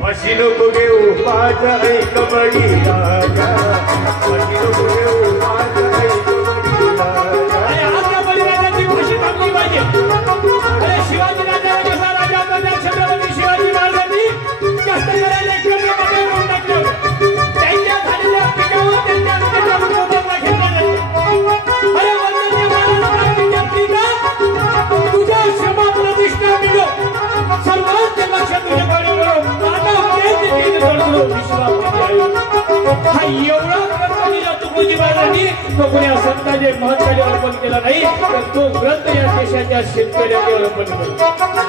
फाशी नको घेऊ माझा ऐक बडी राजा फाशी नको घेऊ माझा ऐक बडी राजा अरे आज त्या बळीराजाची फाशी थांबली पाहिजे अरे शिवाजी राजाला कसा राजा होता त्या छत्रपती शिवाजी महाराजांनी कास्तकाराला एकट्यामध्ये करून टाकलं त्यांच्या झालेल्या पिकावर त्यांच्या अंगाच्या मोबदला घेतला नाही अरे वंदनीय महाराज विज्ञप्ती तुझ्या क्षमा प्रतिष्ठा मिळो सर्वांच्या लक्षात तुझ्याकडे मानव हा एवढा ग्रंथ लिहिला तुकोजी महाराजांनी तो कोण्या संतांचे महत्वाने अर्पण केला नाही तर तो ग्रंथ या देशाच्या शेतकऱ्याने अर्पण केला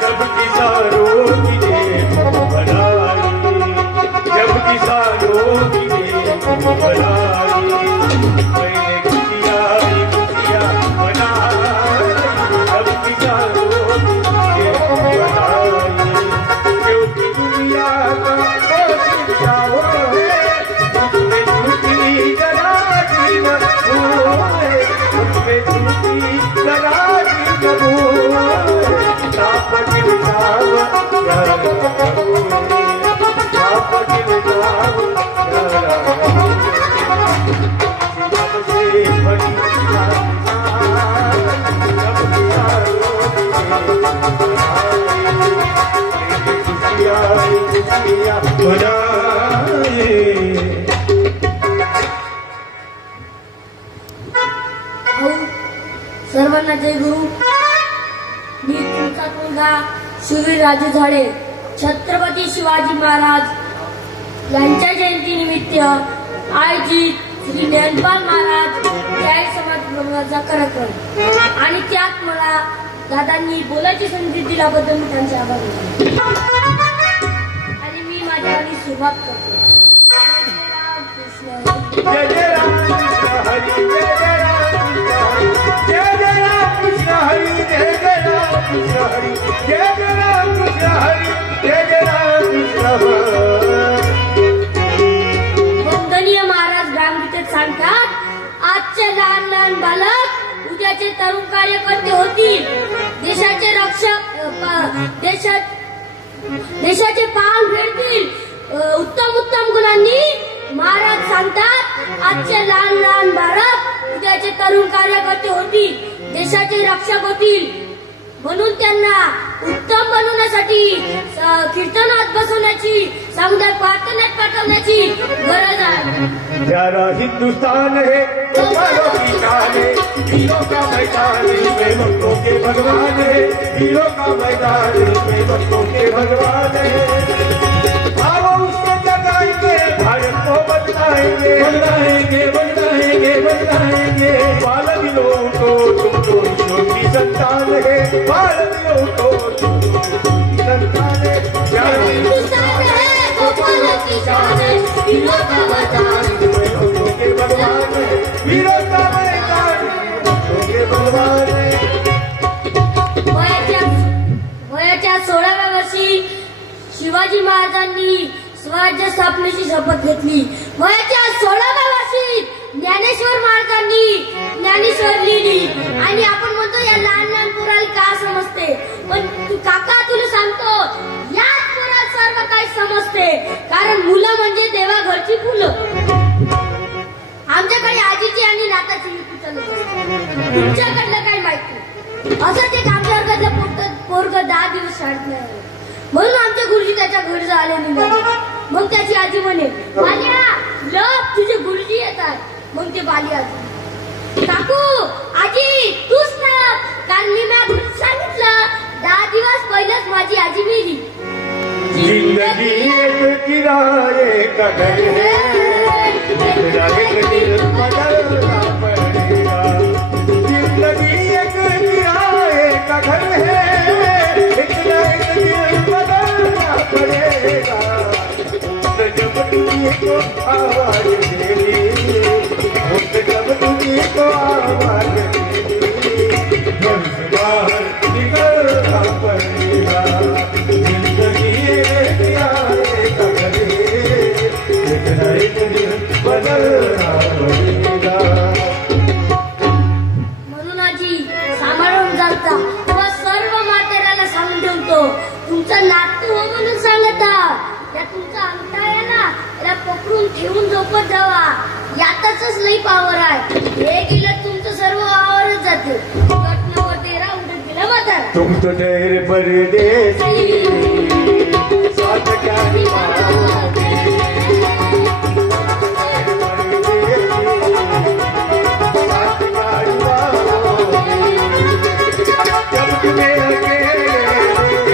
जब किसानों की देख बनाई जब किसानों की देख बनाई मैंने खुशियाँ बनाई जब किसानों की देख बनाई क्योंकि दुनिया का पोशिंदा वो है उसमें झूठी गराजी न होए उसमें झूठी गराजी न होए सर्वांना जय गुरु. मी तुमचा मुलगा शूरवीर राजू झाडे छत्रपती शिवाजी महाराज यांच्या जयंतीनिमित्त आयोजित श्री ज्ञानपाल महाराज जाहीर समारंभाचा कार्यक्रम आणि त्यात मला दादांनी बोलायची संधी दिल्याबद्दल मी त्यांचे आभार मानतो आणि मी माझ्या गाणी सुरुवात करतो. जय जय राम कृष्ण हरी जय जय राम कृष्ण हरी जय जय राम कृष्ण हरी जय जय राम कृष्ण हरी जय जय राम कृष्ण हरी. वंदनीय महाराज ग्रामगीतेत सांगतात, आजचे लहान लहान बालक उद्याचे तरुण कार्यकर्ते होतील. देशाचे पान फेडतील उत्तम उत्तम गुणांनी. महाराज सांगतात आजचे लहान लहान बालक उद्याचे तरुण कार्यकर्ते होतील, देशाचे रक्षक होतील. म्हणून त्यांना उत्तम बनवण्यासाठी कीर्तनात बसवण्याची, सामुदायिक प्रार्थनेत पाठवण्याची गरज आहे. प्यारा हिंदुस्तान है तुम्हारों की शान है, वीरों का मैदान इसमें भक्तों के भगवान है, वीरों का मैदान इसमें भक्तों के भगवान है. आओ उसको जगाएंगे, भारत को बदलाएंगे, बदलाएंगे, बदलाएंगे, बदलाएंगे. बालदियों को तुम तो ईश्वर की संतान है, बालदियों को तुम तो ईश्वर की संतान है. प्यारा हिंदुस्तान है गोपालों की शान है, वीरों का मैदान इसमें भक्तों के भगवान है, वीरों का मैदान भक्तों के भगवान है. वयाच्या 16व्या वर्षी शिवाजी महाराजांनी स्वराज्य स्थापनेची शपथ घेतली. वयाच्या 16व्या वर्षी ज्ञानेश्वर महाराजांनी ज्ञानेश्वर लिहिली. आणि आपण म्हणतो या लहान लहान पोराला का समजते, पण काका तुला सांगतो याच पोराला सर्व काही समजते. कारण मुलं म्हणजे देवाघरची फुलं. आमच्याकडे आजीची आणि नाताची युती चालत असते, तुमच्याकडलं काही माहिती नाही. असंच एक आमच्या वर्गातलं पोरग 10 दिवस शाळेत नाही आलं. म्हणून आमचे गुरुजी त्याच्या घरी आले निघाले. मग त्याची आजी म्हणे बाल्या लप तुझे गुरुजी येतात. मग ते बाली आजी काकू आजी तूच ना, कारण मी माझ्या सांगितलं 10 दिवस पहिलेच माझी आजी मेली. जिंदगी एक किराए का घर है, तेरा एक दिल बदलना पड़ेगा. जिंदगी एक किराए का घर है, तेरा एक दिल बदलना पड़ेगा. तो जब तुझको आवाज देनी, जब तुझको आवाज देनी, घर से बाहर निकलना पड़ेगा. जिंदगी एक किराए का घर है, तेरा एक दिल बदलना पड़ेगा. म्हणून आजी सांभाळून जाता तेव्हा सर्व म्हाताऱ्याला सांगून ठेवतो तुमचा नातू हो म्हणून सांगता. या तुमचा अंगठा आहे ना, याला पकडून ठेवून झोपत जावा. यातच लई पावर आहे. हे गेलं तुमचं सर्व वावरच जाते. कटनावर तेरा उडत गेला म्हातारा. तुम तो ठहरे परदेसी, साथ क्या निभाओगे. साथ क्या निभाओगे. जब तुम्हें अकेले याद आएगी.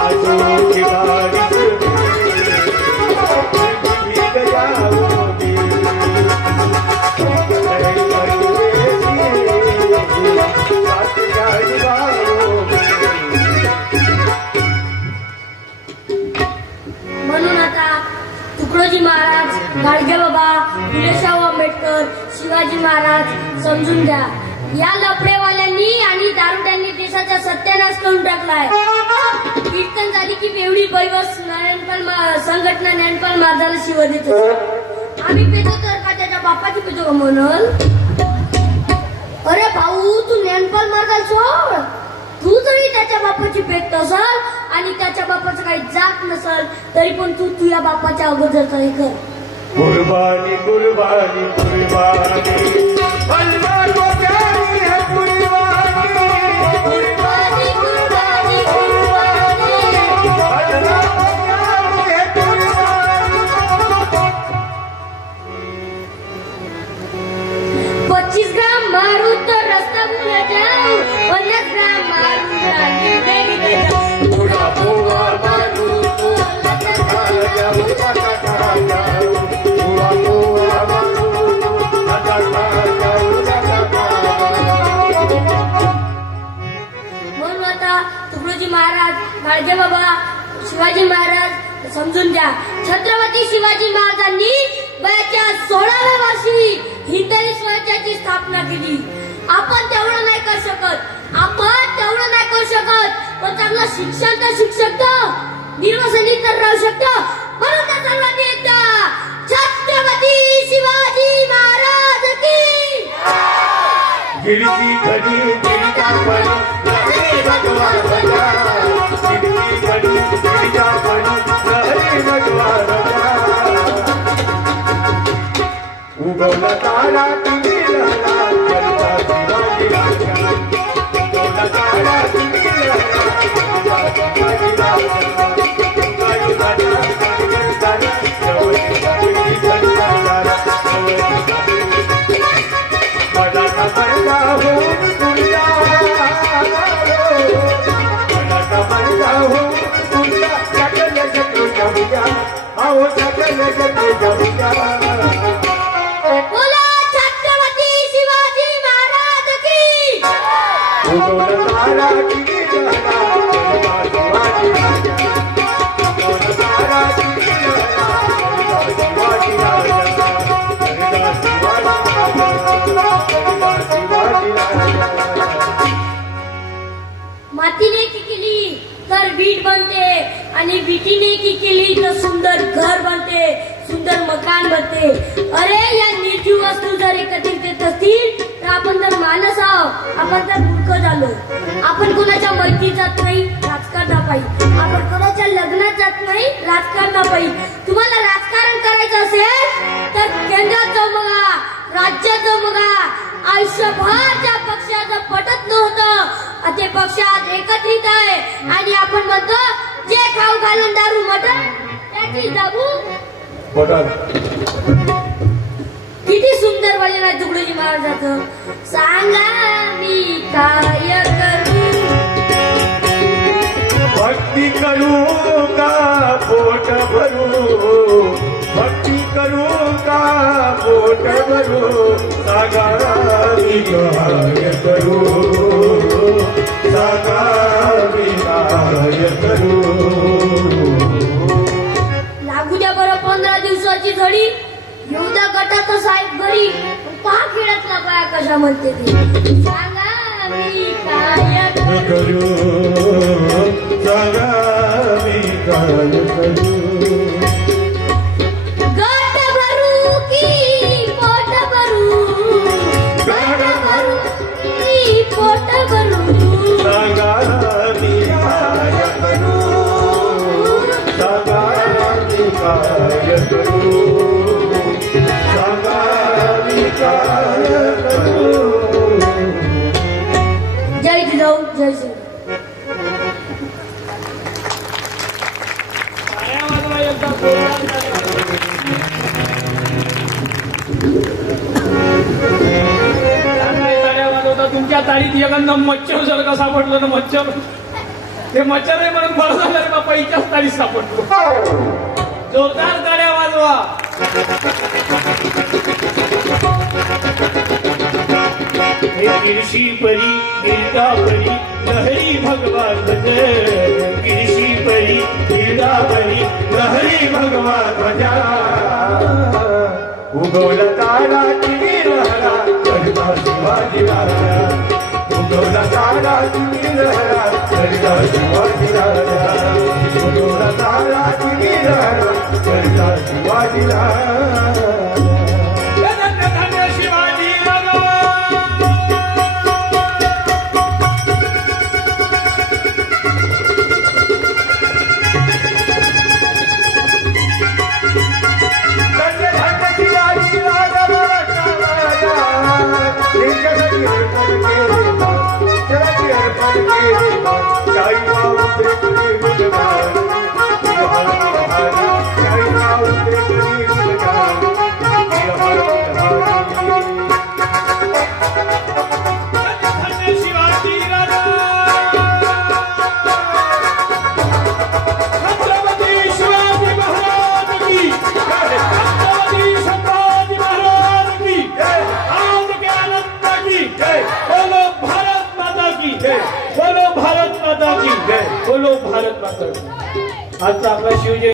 आंसू की बारिश में भीग जाओगी. साथ क्या निभाओगे. म्हणून आता तुकडोजी महाराज, गाडगेबाबा, फुलेशाहू आंबेडकर, शिवाजी महाराज समजून घ्या. या लफडेवाल्यांनी आणि दारुड्यांनी देशाचा सत्यानाश करून टाकलाय. कीर्तन झाली की बेवडी बैवस संघटना ज्ञानपाल महाराजाला शिव देतो. आम्ही पेतो तर का त्याच्या बापाची पेतो का म्हणल. अरे भाऊ तू ज्ञानपाल महाराजाला सोड. तू जरी त्याच्या बापाची पेट असल आणि त्याच्या बापाचं काही जात नसल तरी पण तू तुझ्या बापाच्या अगोदरचा हे कर. कुर्बानी कुर्बानी कुर्बानी अल्लाह को प्यारी है कुर्बानी. कुर्बानी कुर्बानी कुर्बानी अल्लाह को प्यारी है कुर्बानी. 25 ग्राम मारू तर रस्ता भूल जाऊ, 50 ग्राम मारू आणि बेडी जाऊ. थोड़ा थोड़ा मारू तो लटका जाओ, लटका जाओ. थोड़ा थोड़ा मारू तो लटका जाओ, लटका जाओ. म्हणून आता तुकडोजी महाराज, गाडगेबाबा, शिवाजी महाराज समजून घ्या. छत्रपती शिवाजी महाराजांनी वयाच्या 16व्या वर्षी हिंदवी स्वराज्याची स्थापना केली. आपण तेवढं नाही करू शकत, पण चांगलं शिक्षण तर शिक्षक, निर्वसनी तर राहू शकतो, म्हणून तर सर्वांनी एकदा छत्रपती शिवाजी महाराज की गिरती घडी गिरिजा पडी लहरी भगवान बजा गिरती घडी गिरिजा पडी लहरी भगवान बजा उगवला तारा तुम्ही लहरा करता शिवाजी राजा उगवला तारा तुम्ही लहरा करता शिवाजी राजा शिवाजी राजा करताना जवळची सावली करताना मनाचा पडदा होऊन तुझ्या मनाचा पडदा होऊन तुझ्या सकल जग जाऊया अहो सकल जग जाऊया बोला छत्रपती शिवाजी महाराज की उगवला तारा किती लहरा करता शिवाजी राजा उगवला तारा किती लहरा करता शिवाजी राजा करता शिवाजी राजा मातीने की केली तर वीट बनते आणि विटीने की केली तर सुंदर घर बनते, सुंदर मकान बनते. अरे या निर्जीव वस्तू जर एकत्रित येत असतील तर आपण तर माणस आहोत, आपण तर मूर्ख झालो. आपण कोणाच्या मैत्रीत जात नाही राजकारणापायी, आपण कोणाच्या लग्नात जात नाही राजकारणापायी. तुम्हाला राजकारण करायचं असेल तर केंद्रात जाऊ बघा, राज्यात जाऊ बघा. आयुष्यभर ज्या पक्षाचं पटत नव्हतं ते पक्ष आज एकत्रित आहे आणि आपण म्हणतो जे खाऊ घालून दारू मटण त्याची दाबू पटल किती सुंदर भजन आहे तुकडोजी महाराजाचं. सांगा मी काय करू, भक्ती करू का पोट भरू, भक्ती करू का पोट भरू, सांगा मी काय करू, सांगा मी काय करू. लागू द्या बरं 15 दिवसाची झडी, येऊ द्या गटाचं साहेब घरी. पहा खेळातला बाया कशा म्हणते ते. सांगा मी काय करू, सांगा मी काय करू. गट भरू की पोट भरू, गट भरू की पोट भरू, सांगा मी काय करू, सांगा मी काय करू, सांगा मी काय करू. जय जिजाऊ जय श्री. टाळ्या वाजवा एकदा जोरदार टाळ्या वाजवा. त्यामुळे टाळ्या वाजवता तुमच्या ताळीत एखादा मच्छर जर का सापडलं ना मच्छर, ते मच्छर आहे म्हणून बरं झालं का पैच्याच ताळीत सापडतो. जोरदार टाळ्या वाजवा. गिरशी परी गिरता परी लहरी भगवान भज, गिरशी परी गिरता परी लहरी भगवान भजा उगवला तारा तुम्ही लहरा करता शिवाजी राजा उगवला तारा तुम्ही लहरा करता शिवाजी राजा उगवला तारा तुम्ही लहरा करता शिवाजी राजा. धन्य धन्य शिवाजी राजा. धन्य धन्य शिवाजी राजा शिवाजी अर्पण केले शाही माऊली तुझी भगवान शाही माऊली तुझी भगवान धन्य शिवाजी राजा. छत्रपती शिवाजी महाराज की, छत्रपती संभाजी महाराज की, आनंद के आनंद की, बोलो भारत माता की, बोलो भारत माता की, बोलो भारत माता की. आजचा आपला शिवजयंती